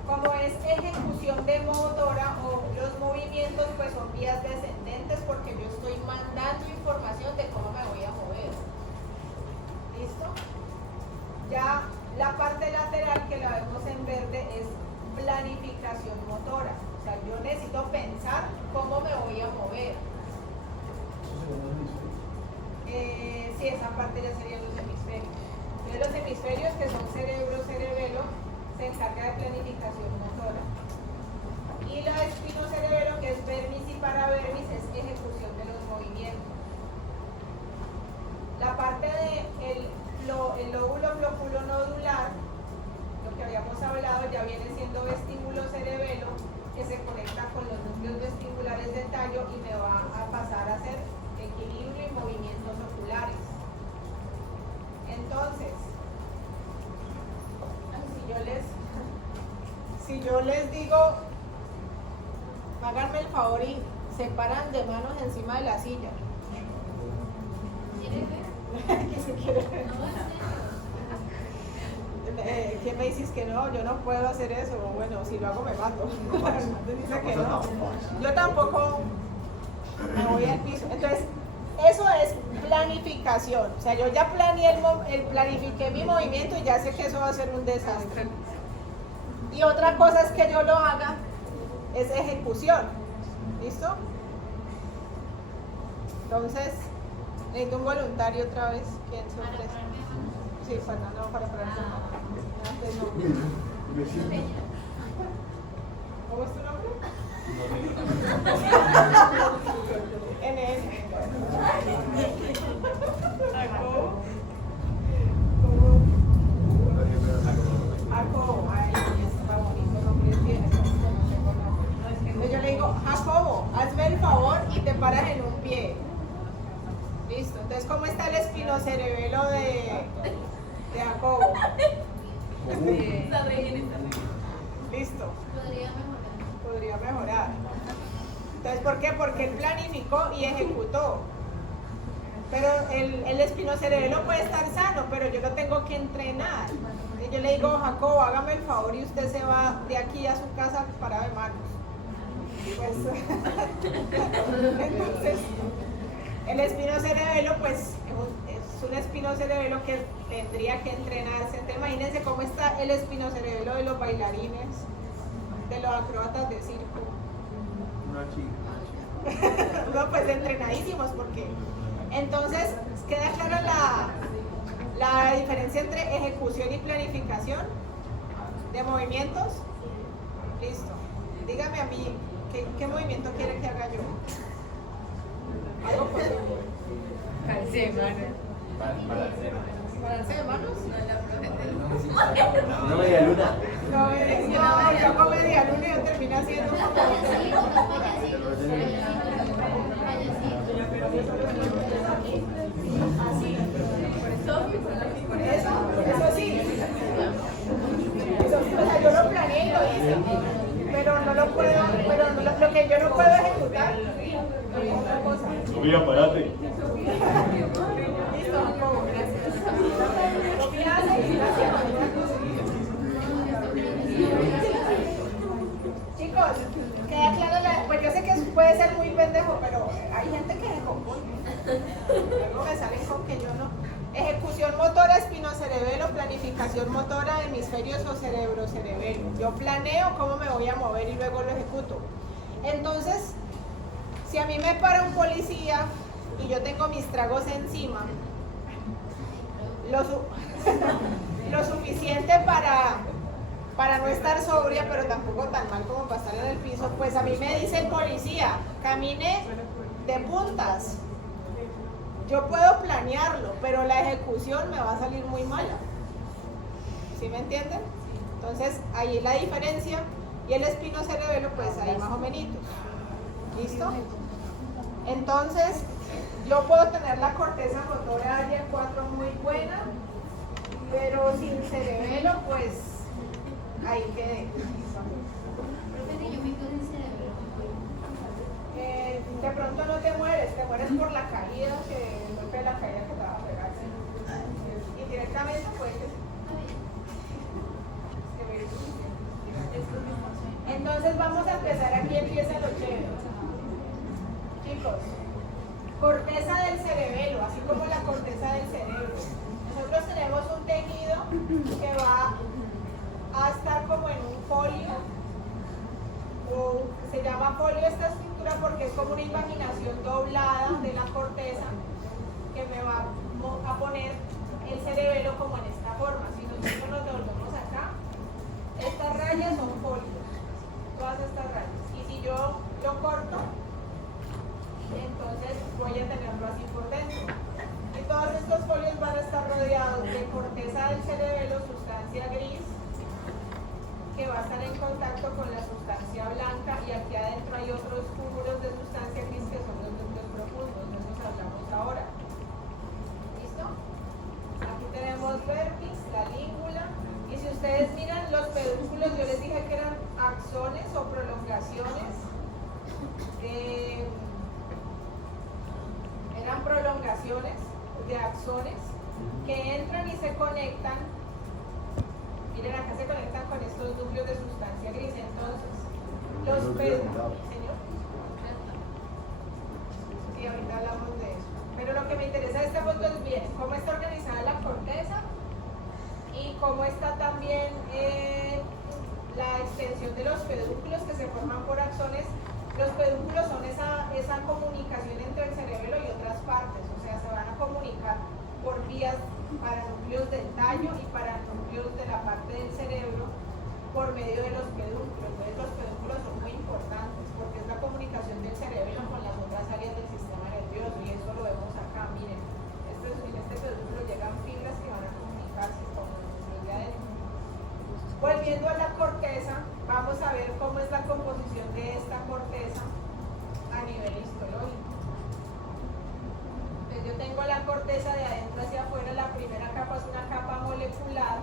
Como es ejecución de motora o los movimientos, pues son vías descendentes porque yo estoy mandando información de cómo me voy a mover. ¿Listo? Ya la parte lateral que la vemos en verde es planificación motora. O sea, yo necesito pensar cómo me voy a mover. Sí, esa parte ya serían los hemisferios. Entonces los hemisferios, que son cerebro, cerebelo, se encarga de planificación motora. Y la espinocerebelo, que es vermis y paravermis, es ejecución de los movimientos. La parte de el lóbulo floculo nodular, lo que habíamos hablado, ya viene siendo vestíbulo cerebelo, que se conecta con los núcleos vestibulares del tallo y me va a pasar a hacer equilibrio y movimientos oculares. Entonces, si yo les digo, háganme el favor y se paran de manos encima de la silla. ¿Qué se quiere ver? ¿Quién me dices que no? Yo no puedo hacer eso. Bueno, si lo hago me mato. Dice que no. Yo tampoco me voy al piso. Entonces, eso es planificación. O sea, yo ya planifiqué mi movimiento y ya sé que eso va a ser un desastre. Y otra cosa es que yo lo haga, es ejecución. ¿Listo? Entonces, necesito un voluntario otra vez. ¿Quién se ofrece? Sí, Fernando, para pararse. Antes no. ¿Cómo es tu nombre? NN. Jacobo. Ay, está bonito nombre tiene. Entonces yo le digo, Jacobo, hazme el favor y te paras en un pie. Listo. Entonces, ¿cómo está el espinocerebelo de Jacobo? Listo. Podría mejorar. Entonces, ¿por qué? Porque él planificó y ejecutó. Pero el espinocerebelo puede estar sano, pero yo lo tengo que entrenar. Y yo le digo, Jacobo, hágame el favor y usted se va de aquí a su casa para de manos. Pues, entonces, El espinocerebelo, pues, es un espinocerebelo que tendría que entrenarse. Entonces, imagínense cómo está el espinocerebelo de los bailarines, de los acróbatas de circo. Una chica. No, pues entrenadísimos, porque entonces queda clara la diferencia entre ejecución y planificación de movimientos. Listo. Dígame a mí, ¿qué movimiento quiere que haga yo? Algo posible. Parece, mano. ¿Balance de manos? Una media luna. No, yo hago media luna y yo termino haciendo como... Así. Eso sí. Eso sí, o sea, yo lo planeé y lo hice, pero no lo puedo, lo que yo no puedo ejecutar es otra cosa. Sofía, parate. Listo, no, gracias. Sofía, gracias. Chicos, queda claro, pues yo sé que puede ser muy pendejo, pero hay gente que se confunde. Luego me salen con que yo no. Ejecución motora, espinocerebelo, planificación motora, hemisferios o cerebrocerebelo. Yo planeo cómo me voy a mover y luego lo ejecuto. Entonces, si a mí me para un policía y yo tengo mis tragos encima, lo suficiente para no estar sobria, pero tampoco tan mal como para estar en el piso, pues a mí me dice el policía, camine de puntas. Yo puedo planearlo, pero la ejecución me va a salir muy mala. ¿Sí me entienden? Entonces, ahí es la diferencia. Y el espinocerebelo, pues ahí más o menos. ¿Listo? Entonces, yo puedo tener la corteza motora área 4 muy buena, pero sin cerebelo, pues ahí quedé. Profe, yo me quedo sin cerebro. De pronto no te mueres por la caída, el golpe de la caída que te va a pegar. Indirectamente, pues. Entonces vamos a empezar, aquí empieza lo chévere. Chicos, corteza del cerebelo, así como la corteza del cerebro. Nosotros tenemos un tejido que va a estar como en un folio, o se llama folio esta estructura porque es como una imaginación doblada de la corteza que me va a poner el cerebelo como en esta forma. Si nosotros nos devolvemos acá, estas rayas son folios, todas estas rayas. Y si yo lo corto, entonces voy a tenerlo así por dentro. Y todos estos folios van a estar rodeados de corteza del cerebelo, sustancia gris, que va a estar en contacto con la sustancia blanca, y aquí adentro hay otros cúmulos de sustancia gris que son los núcleos profundos, de esos hablamos ahora. ¿Listo? Aquí tenemos vértiz, la língula, y si ustedes miran los pedúnculos, yo les dije que eran axones o prolongaciones. Eran prolongaciones de axones que entran y se conectan. Miren, acá se conectan con estos núcleos de sustancia gris. Entonces, los pedúnculos. ¿Señor? Sí, ahorita hablamos de eso. Pero lo que me interesa de esta foto es bien cómo está organizada la corteza y cómo está también la extensión de los pedúnculos que se forman por axones. Los pedúnculos son esa comunicación entre el cerebelo y otras partes, o sea, se van a comunicar por vías para núcleos del tallo y para núcleos de la parte del cerebro por medio de los pedúnculos. Entonces los pedúnculos son muy importantes porque es la comunicación del cerebelo con las otras áreas del sistema nervioso, y eso lo vemos acá. Miren, en este pedúnculo llegan fibras que van a comunicarse con los núcleos de adentro. Volviendo a la corteza, vamos a ver cómo es la composición de esta corteza a nivel histológico. Entonces yo tengo la corteza de adentro hacia afuera. La primera capa es una capa molecular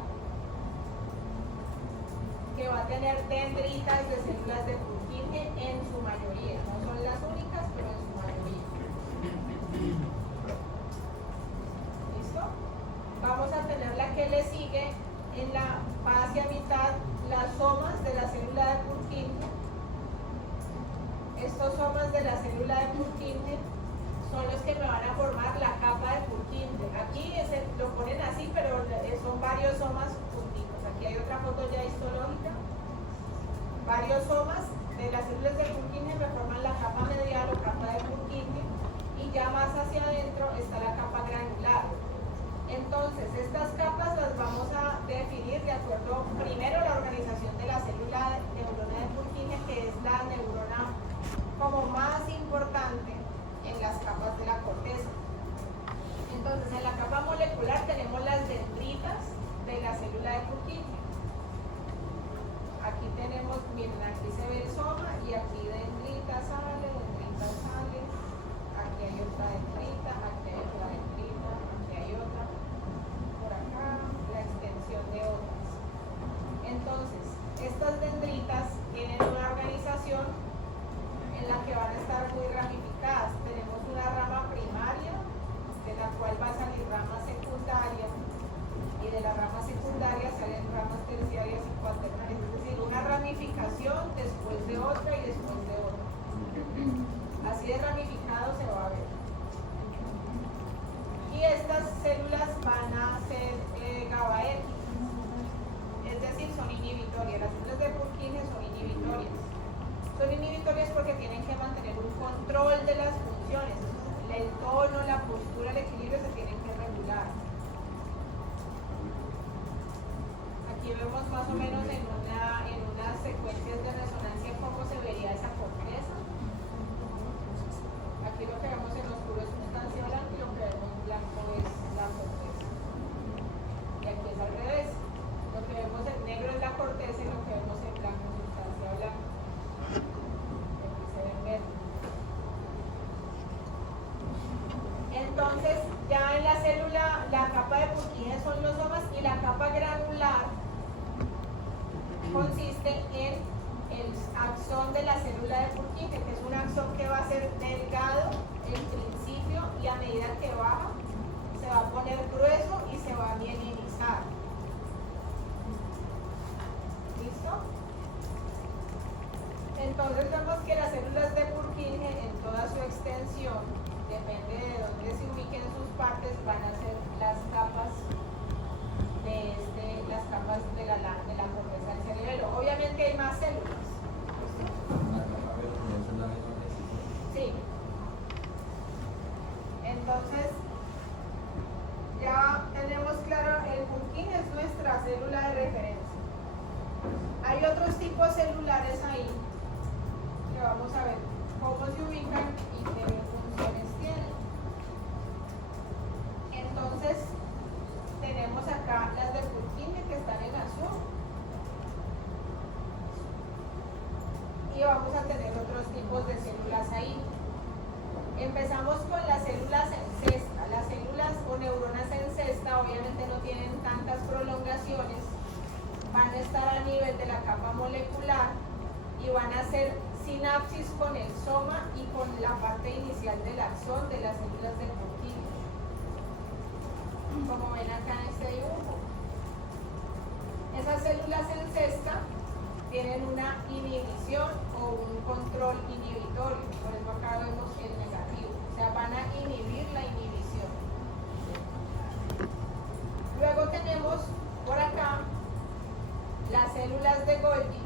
que va a tener dendritas de células de Purkinje en su mayoría. No son las únicas, pero en su mayoría. ¿Listo? Vamos a tener la que le sigue en la base a mitad, las somas de la célula de Purkinje. Estos somas de la célula de Purkinje son los que me van a formar la capa de Purkinje. Aquí lo ponen así, pero son varios somas juntitos. Aquí hay otra foto ya histológica. Varios somas de las células de Purkinje me forman la capa medial o capa de Purkinje, y ya más hacia adentro está la capa granular. Entonces, estas capas las vamos a definir de acuerdo primero a la organización de la célula neurona de Purkinje, que es la neurona como más importante en las capas de la corteza. Entonces, en la capa molecular tenemos las dendritas de la célula de Purkinje. Aquí tenemos, miren, aquí se ve el soma y aquí dendrita sale, aquí hay otra dendrita, aquí hay otra dendrita, aquí hay otra, por acá la extensión de otras. Entonces, estas dendritas tienen una organización en la que van a estar muy ramificadas. Tenemos una rama primaria, de la cual va a salir rama secundaria, y de la rama secundaria salen ramas terciarias y cuaternarias, es decir, una ramificación después de otra y después de otra. Así de ramificado se va a ver. Y estas células van a ser GABAérgicas, es decir, son inhibitorias. Las células de Purkinje son inhibitorias. Son inhibitorias porque tienen que mantener un control de las funciones. El tono, la postura, el equilibrio se tienen que regular. Aquí vemos más o menos en unas secuencias de resonancia cómo se vería esa corteza. Aquí lo que vemos en oscuro es sustancia blanca y lo que vemos en blanco es la corteza. Y aquí es al revés. Lo que vemos en negro es la corteza y lo que vemos en blanco es sustancia blanca. Y aquí se ve en verde. Entonces, ya en la célula, la capa de Purkinje son los somas, y la capa granular consiste en el axón de la célula de Purkinje, que es un axón que va a ser delgado en principio, y a medida que baja se va a poner grueso y se va a mielinizar. ¿Listo? Entonces vemos que las células de Purkinje en toda su extensión, depende de dónde se ubiquen sus partes, van a ser las capas de la corteza del cerebelo. Obviamente hay más células. Sí. Entonces, ya tenemos claro, el Purkinje es nuestra célula de referencia. Hay otros tipos celulares ahí que vamos a ver cómo se ubican y qué funciones tienen. Entonces, tenemos acá las de Purkinje que están en azul. Y vamos a tener otros tipos de células ahí. Empezamos con las células en cesta. Las células o neuronas en cesta obviamente no tienen tantas prolongaciones, van a estar a nivel de la capa molecular y van a hacer sinapsis con el soma y con la parte inicial del axón de las células de Purkinje, como ven acá en este dibujo. Esas células en cesta tienen una inhibición o un control inhibitorio, por eso acá vemos el negativo, o sea, van a inhibir la inhibición. Luego tenemos por acá las células de Golgi.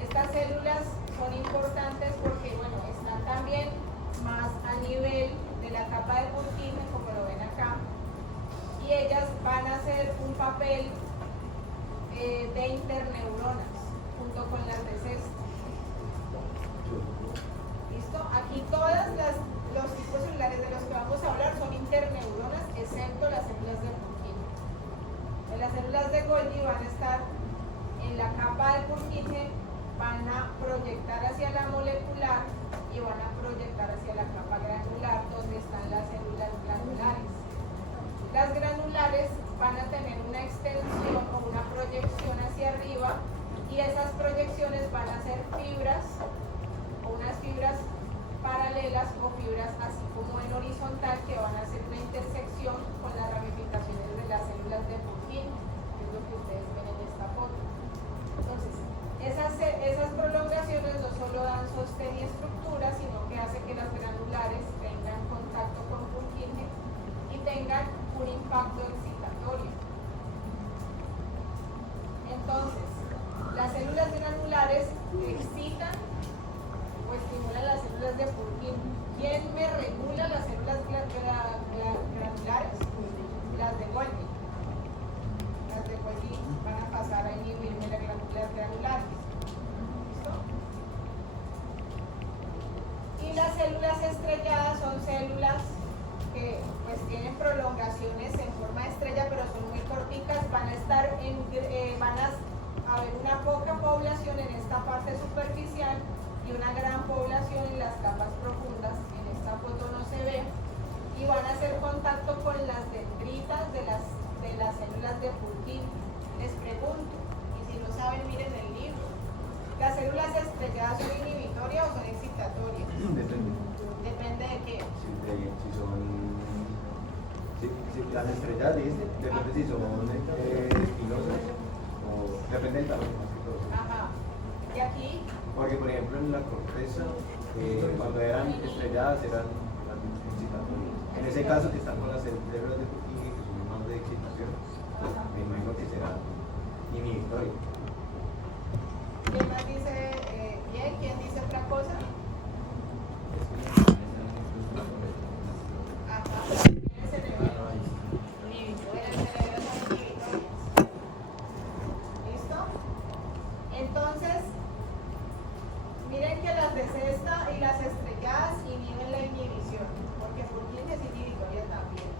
Estas células son importantes porque, bueno, están también más a nivel de la capa de Purkinje, como lo ven acá, y ellas van a hacer un papel de interneuronas junto con las de cesta. ¿Listo? Aquí todos los tipos celulares de los que vamos a hablar son interneuronas, excepto las células de Purkinje. Las células de Golgi van a estar en la capa de Purkinje, van a proyectar hacia la molecular y van a proyectar hacia la capa granular, donde están las células granulares. Las granulares van a tener una extensión o una proyección hacia arriba, y esas proyecciones van a ser fibras o unas fibras paralelas o fibras así como en horizontal, que van a hacer una intersección con las ramificaciones de las células de Purkinje, que es lo que ustedes ven en esta foto. Entonces, esas prolongaciones no solo dan sostén y estructura, sino que hace que las granulares tengan tengan un impacto excitatorio. Entonces, las células granulares excitan o estimulan las células de Purkinje. ¿Quién me regula las células granulares? Las de Golgi. Las de Golgi van a pasar a inhibirme las granulares. ¿Listo? Y las células estrelladas son células que pues tienen prolongaciones en forma de estrella, pero son muy corticas, van a haber una poca población en esta parte superficial y una gran población en las capas profundas. En esta foto no se ve, y van a hacer contacto con las dendritas de las células de Purkinje. Les pregunto, y si no saben, miren el libro. ¿Las células estrelladas son inhibitorias o son excitatorias? Depende. Depende de qué. Si las estrellas, dice, depende si son espinosas o depende del tamaño más que todo. Ajá. Y aquí, Porque, por ejemplo, en la corteza, cuando eran estrelladas, eran excitatorias. En ese caso, que están con las células de Purkinje, que son más de excitación, pues me imagino que será inhibitorio. ¿quién más dice bien? ¿Quién dice otra cosa? Ajá. El cerebelo. El cerebelo son inhibitorias. ¿Listo? Entonces, miren que las de cesta y las estrelladas inhiben la inhibición, porque Purkinje es inhibitoria también.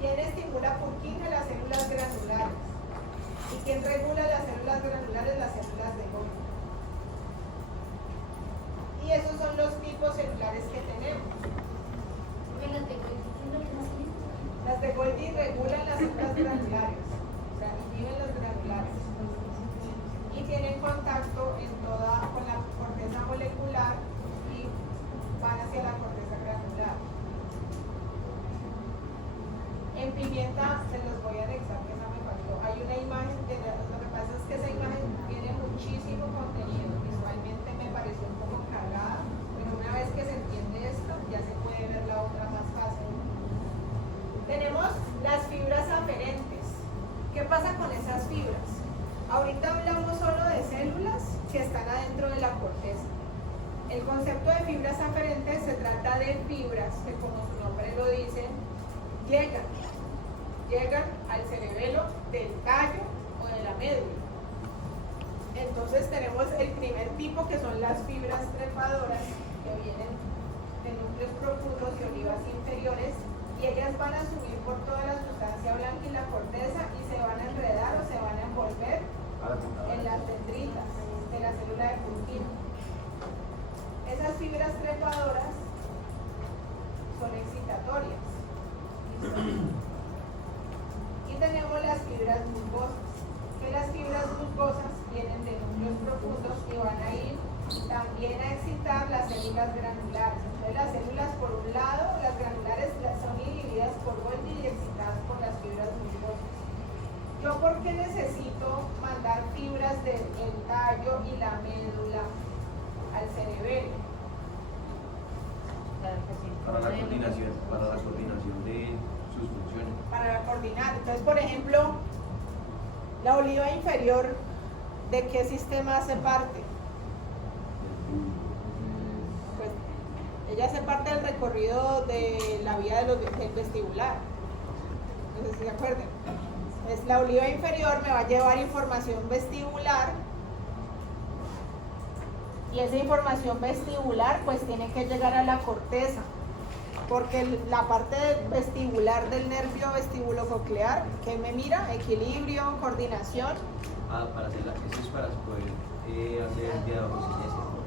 ¿Quién estimula Purkinje? Las células granulares. ¿Y quién regula las células granulares? Las células de Golgi. Y esos son los tipos celulares que tenemos. Porque las de Golgi son las que más tienen. Las de Golgi regulan las células granulares, o sea, inhiben los granulares. Y tienen contacto con la corteza molecular y van hacia la corteza granular. En pimienta se los voy a anexar, que esa me faltó. Hay una imagen, lo que pasa es que esa imagen tiene muchísimo contenido. Visualmente me pareció un poco cargada, pero una vez que se entiende esto, ya se puede ver la otra más fácil. Tenemos las fibras aferentes. ¿Qué pasa con esas fibras? Ahorita hablamos solo de células que están adentro de la corteza. El concepto de fibras aferentes se trata de fibras que, como su nombre lo dice, llegan al cerebelo del tallo o de la médula. Entonces tenemos el primer tipo, que son las fibras trepadoras, que vienen de núcleos profundos y olivas inferiores, y ellas van a subir por toda la sustancia blanca y la corteza y se van a enredar o se van a envolver en las dendritas de la célula de Purkinje. Esas fibras trepadoras son excitatorias. Y tenemos las fibras musgosas, que las fibras musgosas vienen de núcleos profundos y van a ir también a excitar las células granulares. Entonces las células, por un lado, las granulares son inhibidas por Golgi y excitadas por las fibras musgosas. ¿Yo por qué necesito mandar fibras del tallo y la médula al cerebelo? Para la coordinación de sus funciones. Para coordinar. Entonces, por ejemplo, la oliva inferior, ¿de qué sistema hace parte? Pues ella hace parte del recorrido de la vía del vestibular. No sé si se acuerdan. Entonces, la oliva inferior me va a llevar información vestibular, y esa información vestibular pues tiene que llegar a la corteza, porque la parte vestibular del nervio vestibulococlear, ¿qué me mira? Equilibrio, coordinación. Para hacer eso es para poder hacer diagnósticos,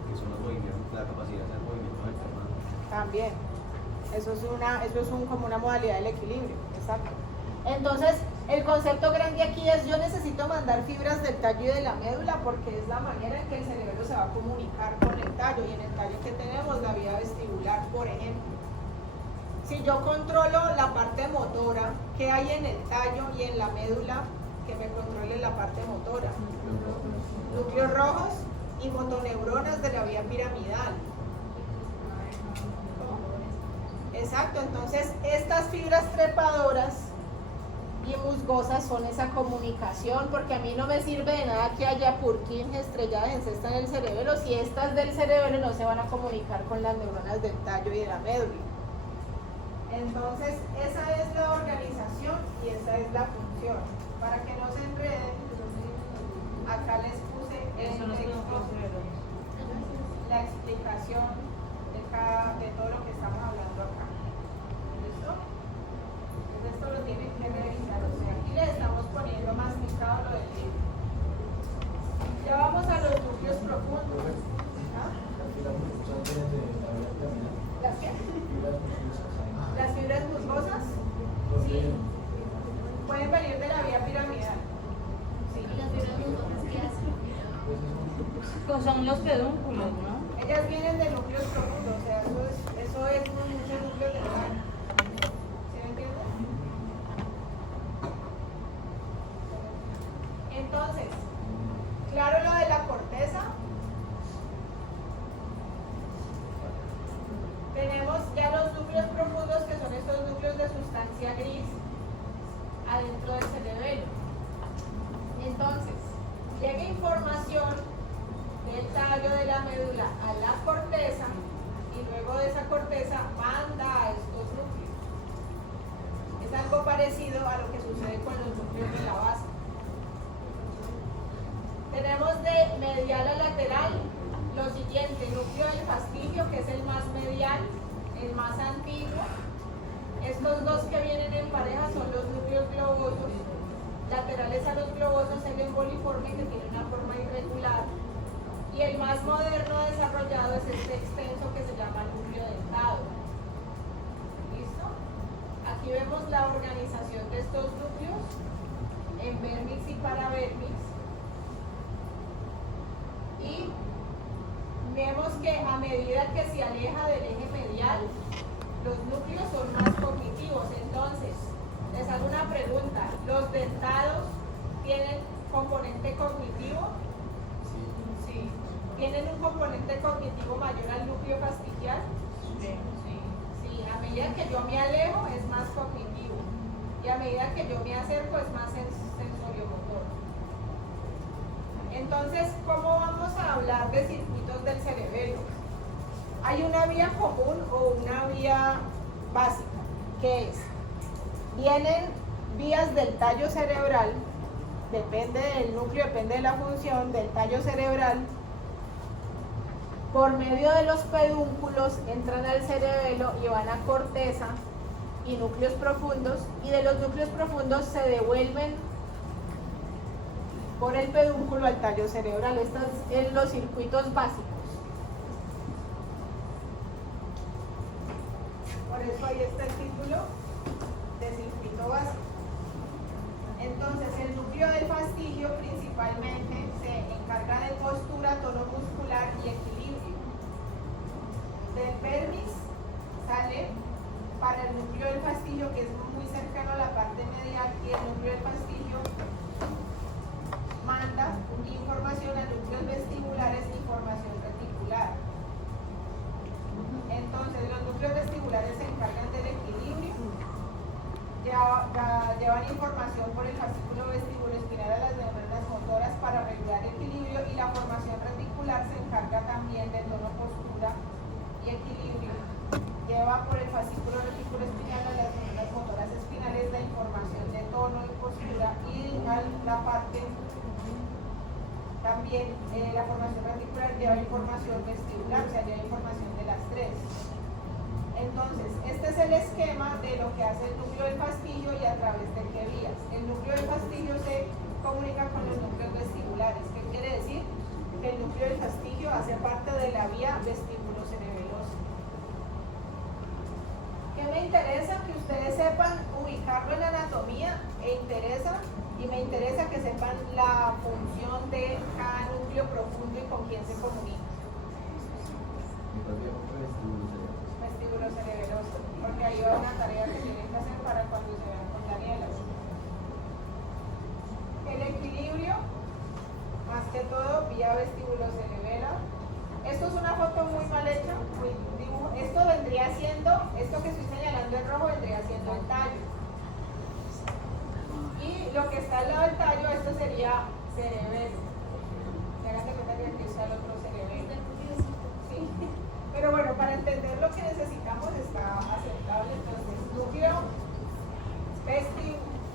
que son los movimientos, la capacidad de hacer movimientos alternados. También. Eso es como una modalidad del equilibrio, exacto. Entonces, el concepto grande aquí es: yo necesito mandar fibras del tallo y de la médula, porque es la manera en que el cerebro se va a comunicar con el tallo, y en el tallo que tenemos la vía vestibular, por ejemplo. Si yo controlo la parte motora, ¿qué hay en el tallo y en la médula que me controle la parte motora? Núcleos rojos y motoneuronas de la vía piramidal. Exacto, entonces estas fibras trepadoras y musgosas son esa comunicación, porque a mí no me sirve de nada que haya Purkinje estrelladas en cesta en el cerebelo si estas del cerebelo no se van a comunicar con las neuronas del tallo y de la médula. Entonces, esa es la organización y esa es la función. Para que no se enreden, acá les puse el texto, la explicación de todo lo que estamos hablando acá. ¿Listo? Entonces esto lo tienen que revisar. O sea, aquí les estamos poniendo masticado lo del libro. Ya vamos a los núcleos profundos. ¿Ah? ¿Las qué? ¿Las fibras musgosas? Sí. Pueden venir de la vía piramidal. Sí. ¿Y las fibras musgosas qué hacen? Pues son los pedúnculos, ¿no? Ellas vienen de núcleos profundos, o sea, eso es muchos núcleos de mar. ¿Sí me entienden? Entonces, claro lo de la corteza. Tenemos ya los núcleos profundos, que son estos núcleos de sustancia gris adentro del cerebelo. Entonces, llega información del tallo de la médula a la corteza y luego de esa corteza manda a estos núcleos. Es algo parecido a lo que sucede con los núcleos de la base. Tenemos de medial a lateral lo siguiente: núcleo del fastigio, que es el más medial, el más antiguo. Estos dos que vienen en pareja son los núcleos globosos. Laterales a los globosos el emboliforme, que tiene una forma irregular. Y el más moderno desarrollado es este extenso que se llama núcleo dentado. ¿Listo? Aquí vemos la organización de estos núcleos en vérmix y paravérmix. Y vemos que a medida que se aleja del eje medial, los núcleos son más cognitivos. Entonces, les hago una pregunta: ¿los dentados tienen componente cognitivo? Sí. ¿Tienen un componente cognitivo mayor al núcleo fastigial? Sí. A medida que yo me alejo es más cognitivo y a medida que yo me acerco es más sensoriomotor. Entonces, ¿cómo vamos a hablar de circuitos del cerebelo? Hay una vía común o una vía básica, que es: vienen vías del tallo cerebral, depende del núcleo, depende de la función del tallo cerebral. Por medio de los pedúnculos entran al cerebelo y van a corteza y núcleos profundos, y de los núcleos profundos se devuelven por el pedúnculo al tallo cerebral. Estos son los circuitos básicos. Por eso ahí está el título de circuito básico. Entonces, el núcleo del fastigio principalmente se encarga de postura, tono muscular y equilibrio. Del vermis sale para el núcleo del fastigio, que es muy cercano a la parte medial, y el núcleo del fastigio manda información a núcleos vestibulares y formación reticular. Entonces, los núcleos vestibulares se encargan del equilibrio, llevan información por el fascículo vestibuloespinal a las neuronas motoras para regular equilibrio, y la formación reticular se encarga también de tono, postura y equilibrio. Lleva por el fascículo reticuloespinal a las neuronas motoras espinales la información de tono y postura, y a la parte también la formación reticular lleva información vestibular, o sea, lleva información de las tres. Entonces, este es el esquema de lo que hace el núcleo del fastigio y a través de qué vías. El núcleo del fastigio se comunica con los núcleos vestibulares. ¿Qué quiere decir? Que el núcleo del fastigio hace parte de la vía vestibulocerebelosa. ¿Qué me interesa? Que ustedes sepan ubicarlo en la anatomía, y me interesa que sepan la función de cada núcleo profundo y con quién se comunica. Vestibulocerebeloso, porque ahí va una tarea que tienen que hacer para cuando se vean con Daniela. El equilibrio, más que todo, vía vestibulocerebela. Esto es una foto muy mal hecha, muy dibujo. Esto vendría siendo, esto que estoy señalando en rojo vendría siendo segundo el tallo. Y lo que está al lado del tallo, esto sería cerebelo. Háganse cuenta que aquí está el otro cerebelo. Sí. Pero bueno, para entender lo que necesitamos está aceptable. Entonces,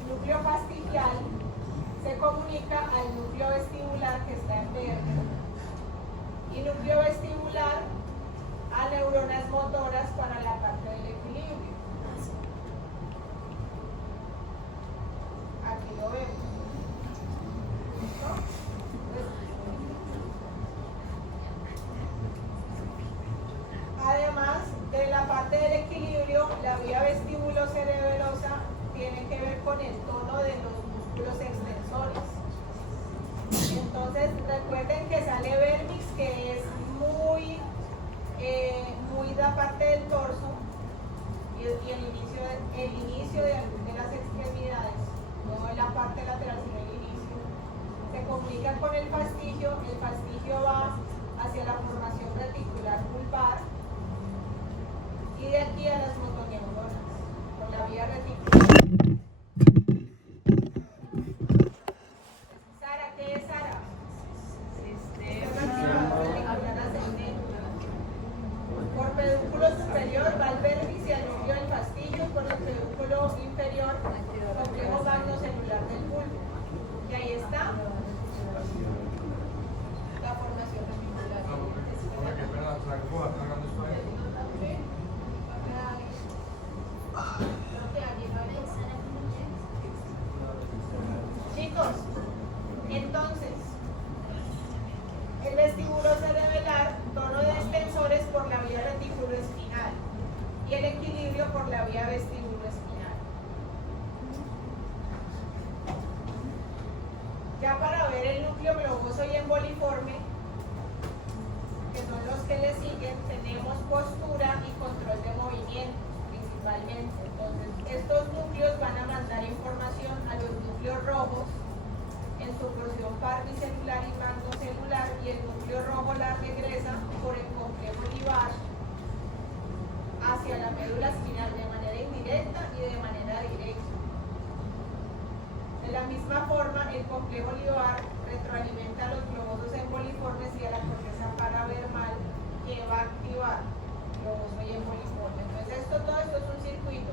núcleo fastigial se comunica al núcleo vestibular que está en verde. Y núcleo vestibular a neuronas motoras para la parte del equilibrio. Aquí lo vemos. ¿Listo? Además de la parte del equilibrio, la vía vestibulocerebelosa tiene que ver con el tono de los músculos extensores. Entonces recuerden que sale vérmix, que es muy la parte del torso y el inicio de las extremidades, no la parte lateral sino el inicio, se comunica con el fastigio va hacia la formación reticular pulvar y de aquí a las motoneuronas con la vía reticular. Sara, ¿qué es Sara? Por pedúnculo superior va el vértice y el núcleo del fastigio, y por el pedúnculo inferior complejo magnocelular del bulbo. Y ahí está la formación reticular. Chicos, entonces, el vestíbulo cerebelar, tono de extensores por la vía reticuloespinal y el equilibrio por la vía vestibuloespinal. Ya para ver el núcleo globoso y emboliforme, que son los que le siguen, tenemos postura y control de movimiento principalmente. Entonces, estos núcleos van a mandar información a los núcleos rojos en su porción parbicelular y magnocelular, y el núcleo rojo la regresa por el complejo olivar hacia la médula espinal de manera indirecta y de manera directa. De la misma forma, el complejo olivar retroalimenta a los globosos emboliformes y a la corteza paravermal, que va a activar globoso y emboliforme. Entonces, todo esto es un circuito.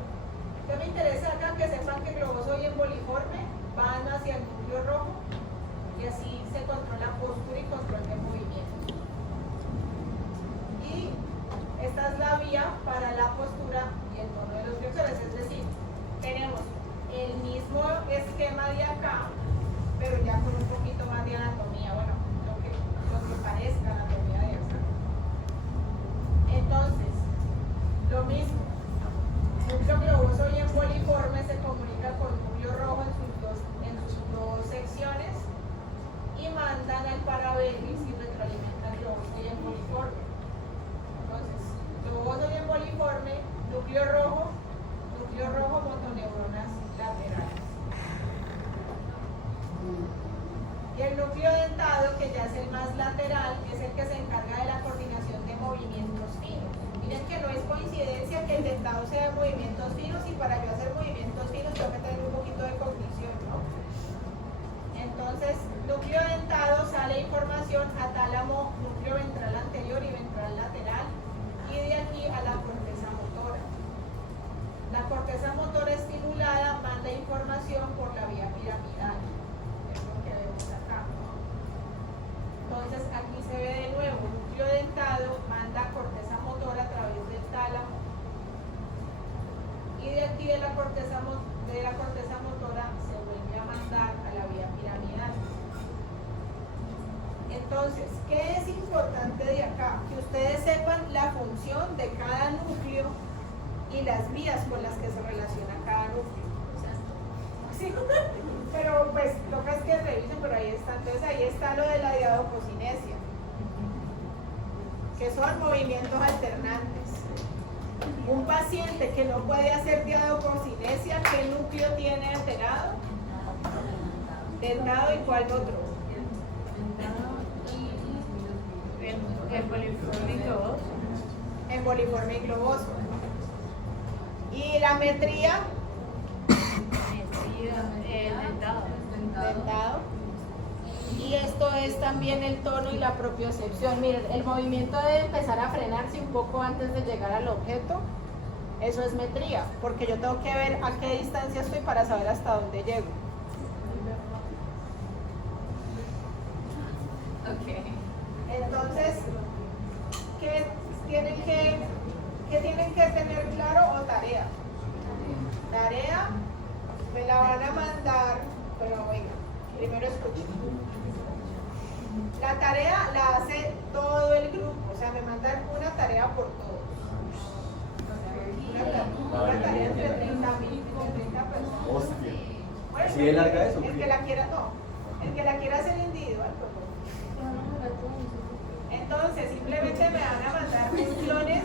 ¿Qué me interesa acá? Que sepan que globoso y emboliforme van hacia el núcleo rojo y así se controla postura y control de movimiento. Y esta es la vía para la postura y el tono de los flexores, es decir, tenemos el mismo esquema de acá, pero ya con un poquito más de anatomía, bueno, lo que parezca anatomía de acá. Entonces, lo mismo, núcleo globoso y emboliforme se comunica con núcleo rojo en sus dos secciones y mandan al paravermis y retroalimentan globoso y emboliforme. Entonces, globoso y emboliforme, núcleo rojo, motoneuronas laterales. Y el núcleo dentado, que ya es el más lateral, es el que se encarga de la coordinación de movimientos finos. Miren que no es coincidencia que el dentado sea de movimientos finos, y para yo hacer movimientos finos tengo que tener un poquito de cognición, ¿no? Entonces, núcleo dentado, sale información a tálamo, núcleo ventral anterior y ventral lateral, y de aquí a la corteza motora. La corteza motora estimulada manda información por la vía piramidal. Es lo que vemos acá. Entonces, aquí se ve de nuevo, núcleo dentado manda corteza motora a través del tálamo, y de aquí de la corteza motora se vuelve a mandar a la vía piramidal. Entonces, ¿qué es importante de acá? Que ustedes sepan la función de cada núcleo y las vías con las que se relaciona cada núcleo. Sí, pero pues toca es que revisen, pero ahí está. Entonces ahí está lo de la diadococinesia, que son movimientos alternantes. Un paciente que no puede hacer diadococinesia, ¿qué núcleo tiene alterado? Dentado, ¿y cuál otro? Emboliforme y globoso. Emboliforme y globoso. Y la metría, dentado. Y esto es también el tono y la propiocepción. Miren, el movimiento debe empezar a frenarse un poco antes de llegar al objeto. Eso es metría, porque yo tengo que ver a qué distancia estoy para saber hasta dónde llego. Entonces, ¿qué tienen que tener claro o tarea? Tarea, me la van a mandar, pero venga, primero escuchen. La tarea la hace todo el grupo, o sea, me mandan una tarea por todos. Una tarea entre 30 personas. Hostia. Bueno, ¿Así de larga eso? el que la quiera, no. El que la quiera hacer individual, pues no. Entonces, simplemente me van a mandar funciones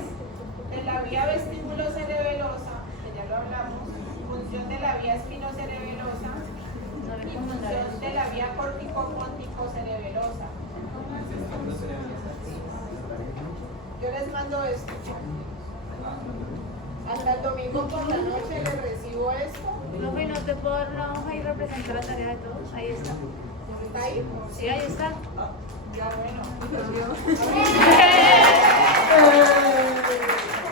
de la vía vestíbulo-cerebelosa, que ya lo hablamos, función de la vía espinocerebelosa y función de la vía córtico-póntico-cerebelosa. Yo les mando esto. Hasta el domingo por la noche les recibo esto. Profe, ¿no te puedo dar una hoja y representar la tarea de todos? Ahí está. ¿Está ahí? Sí, ahí está. Ya bueno.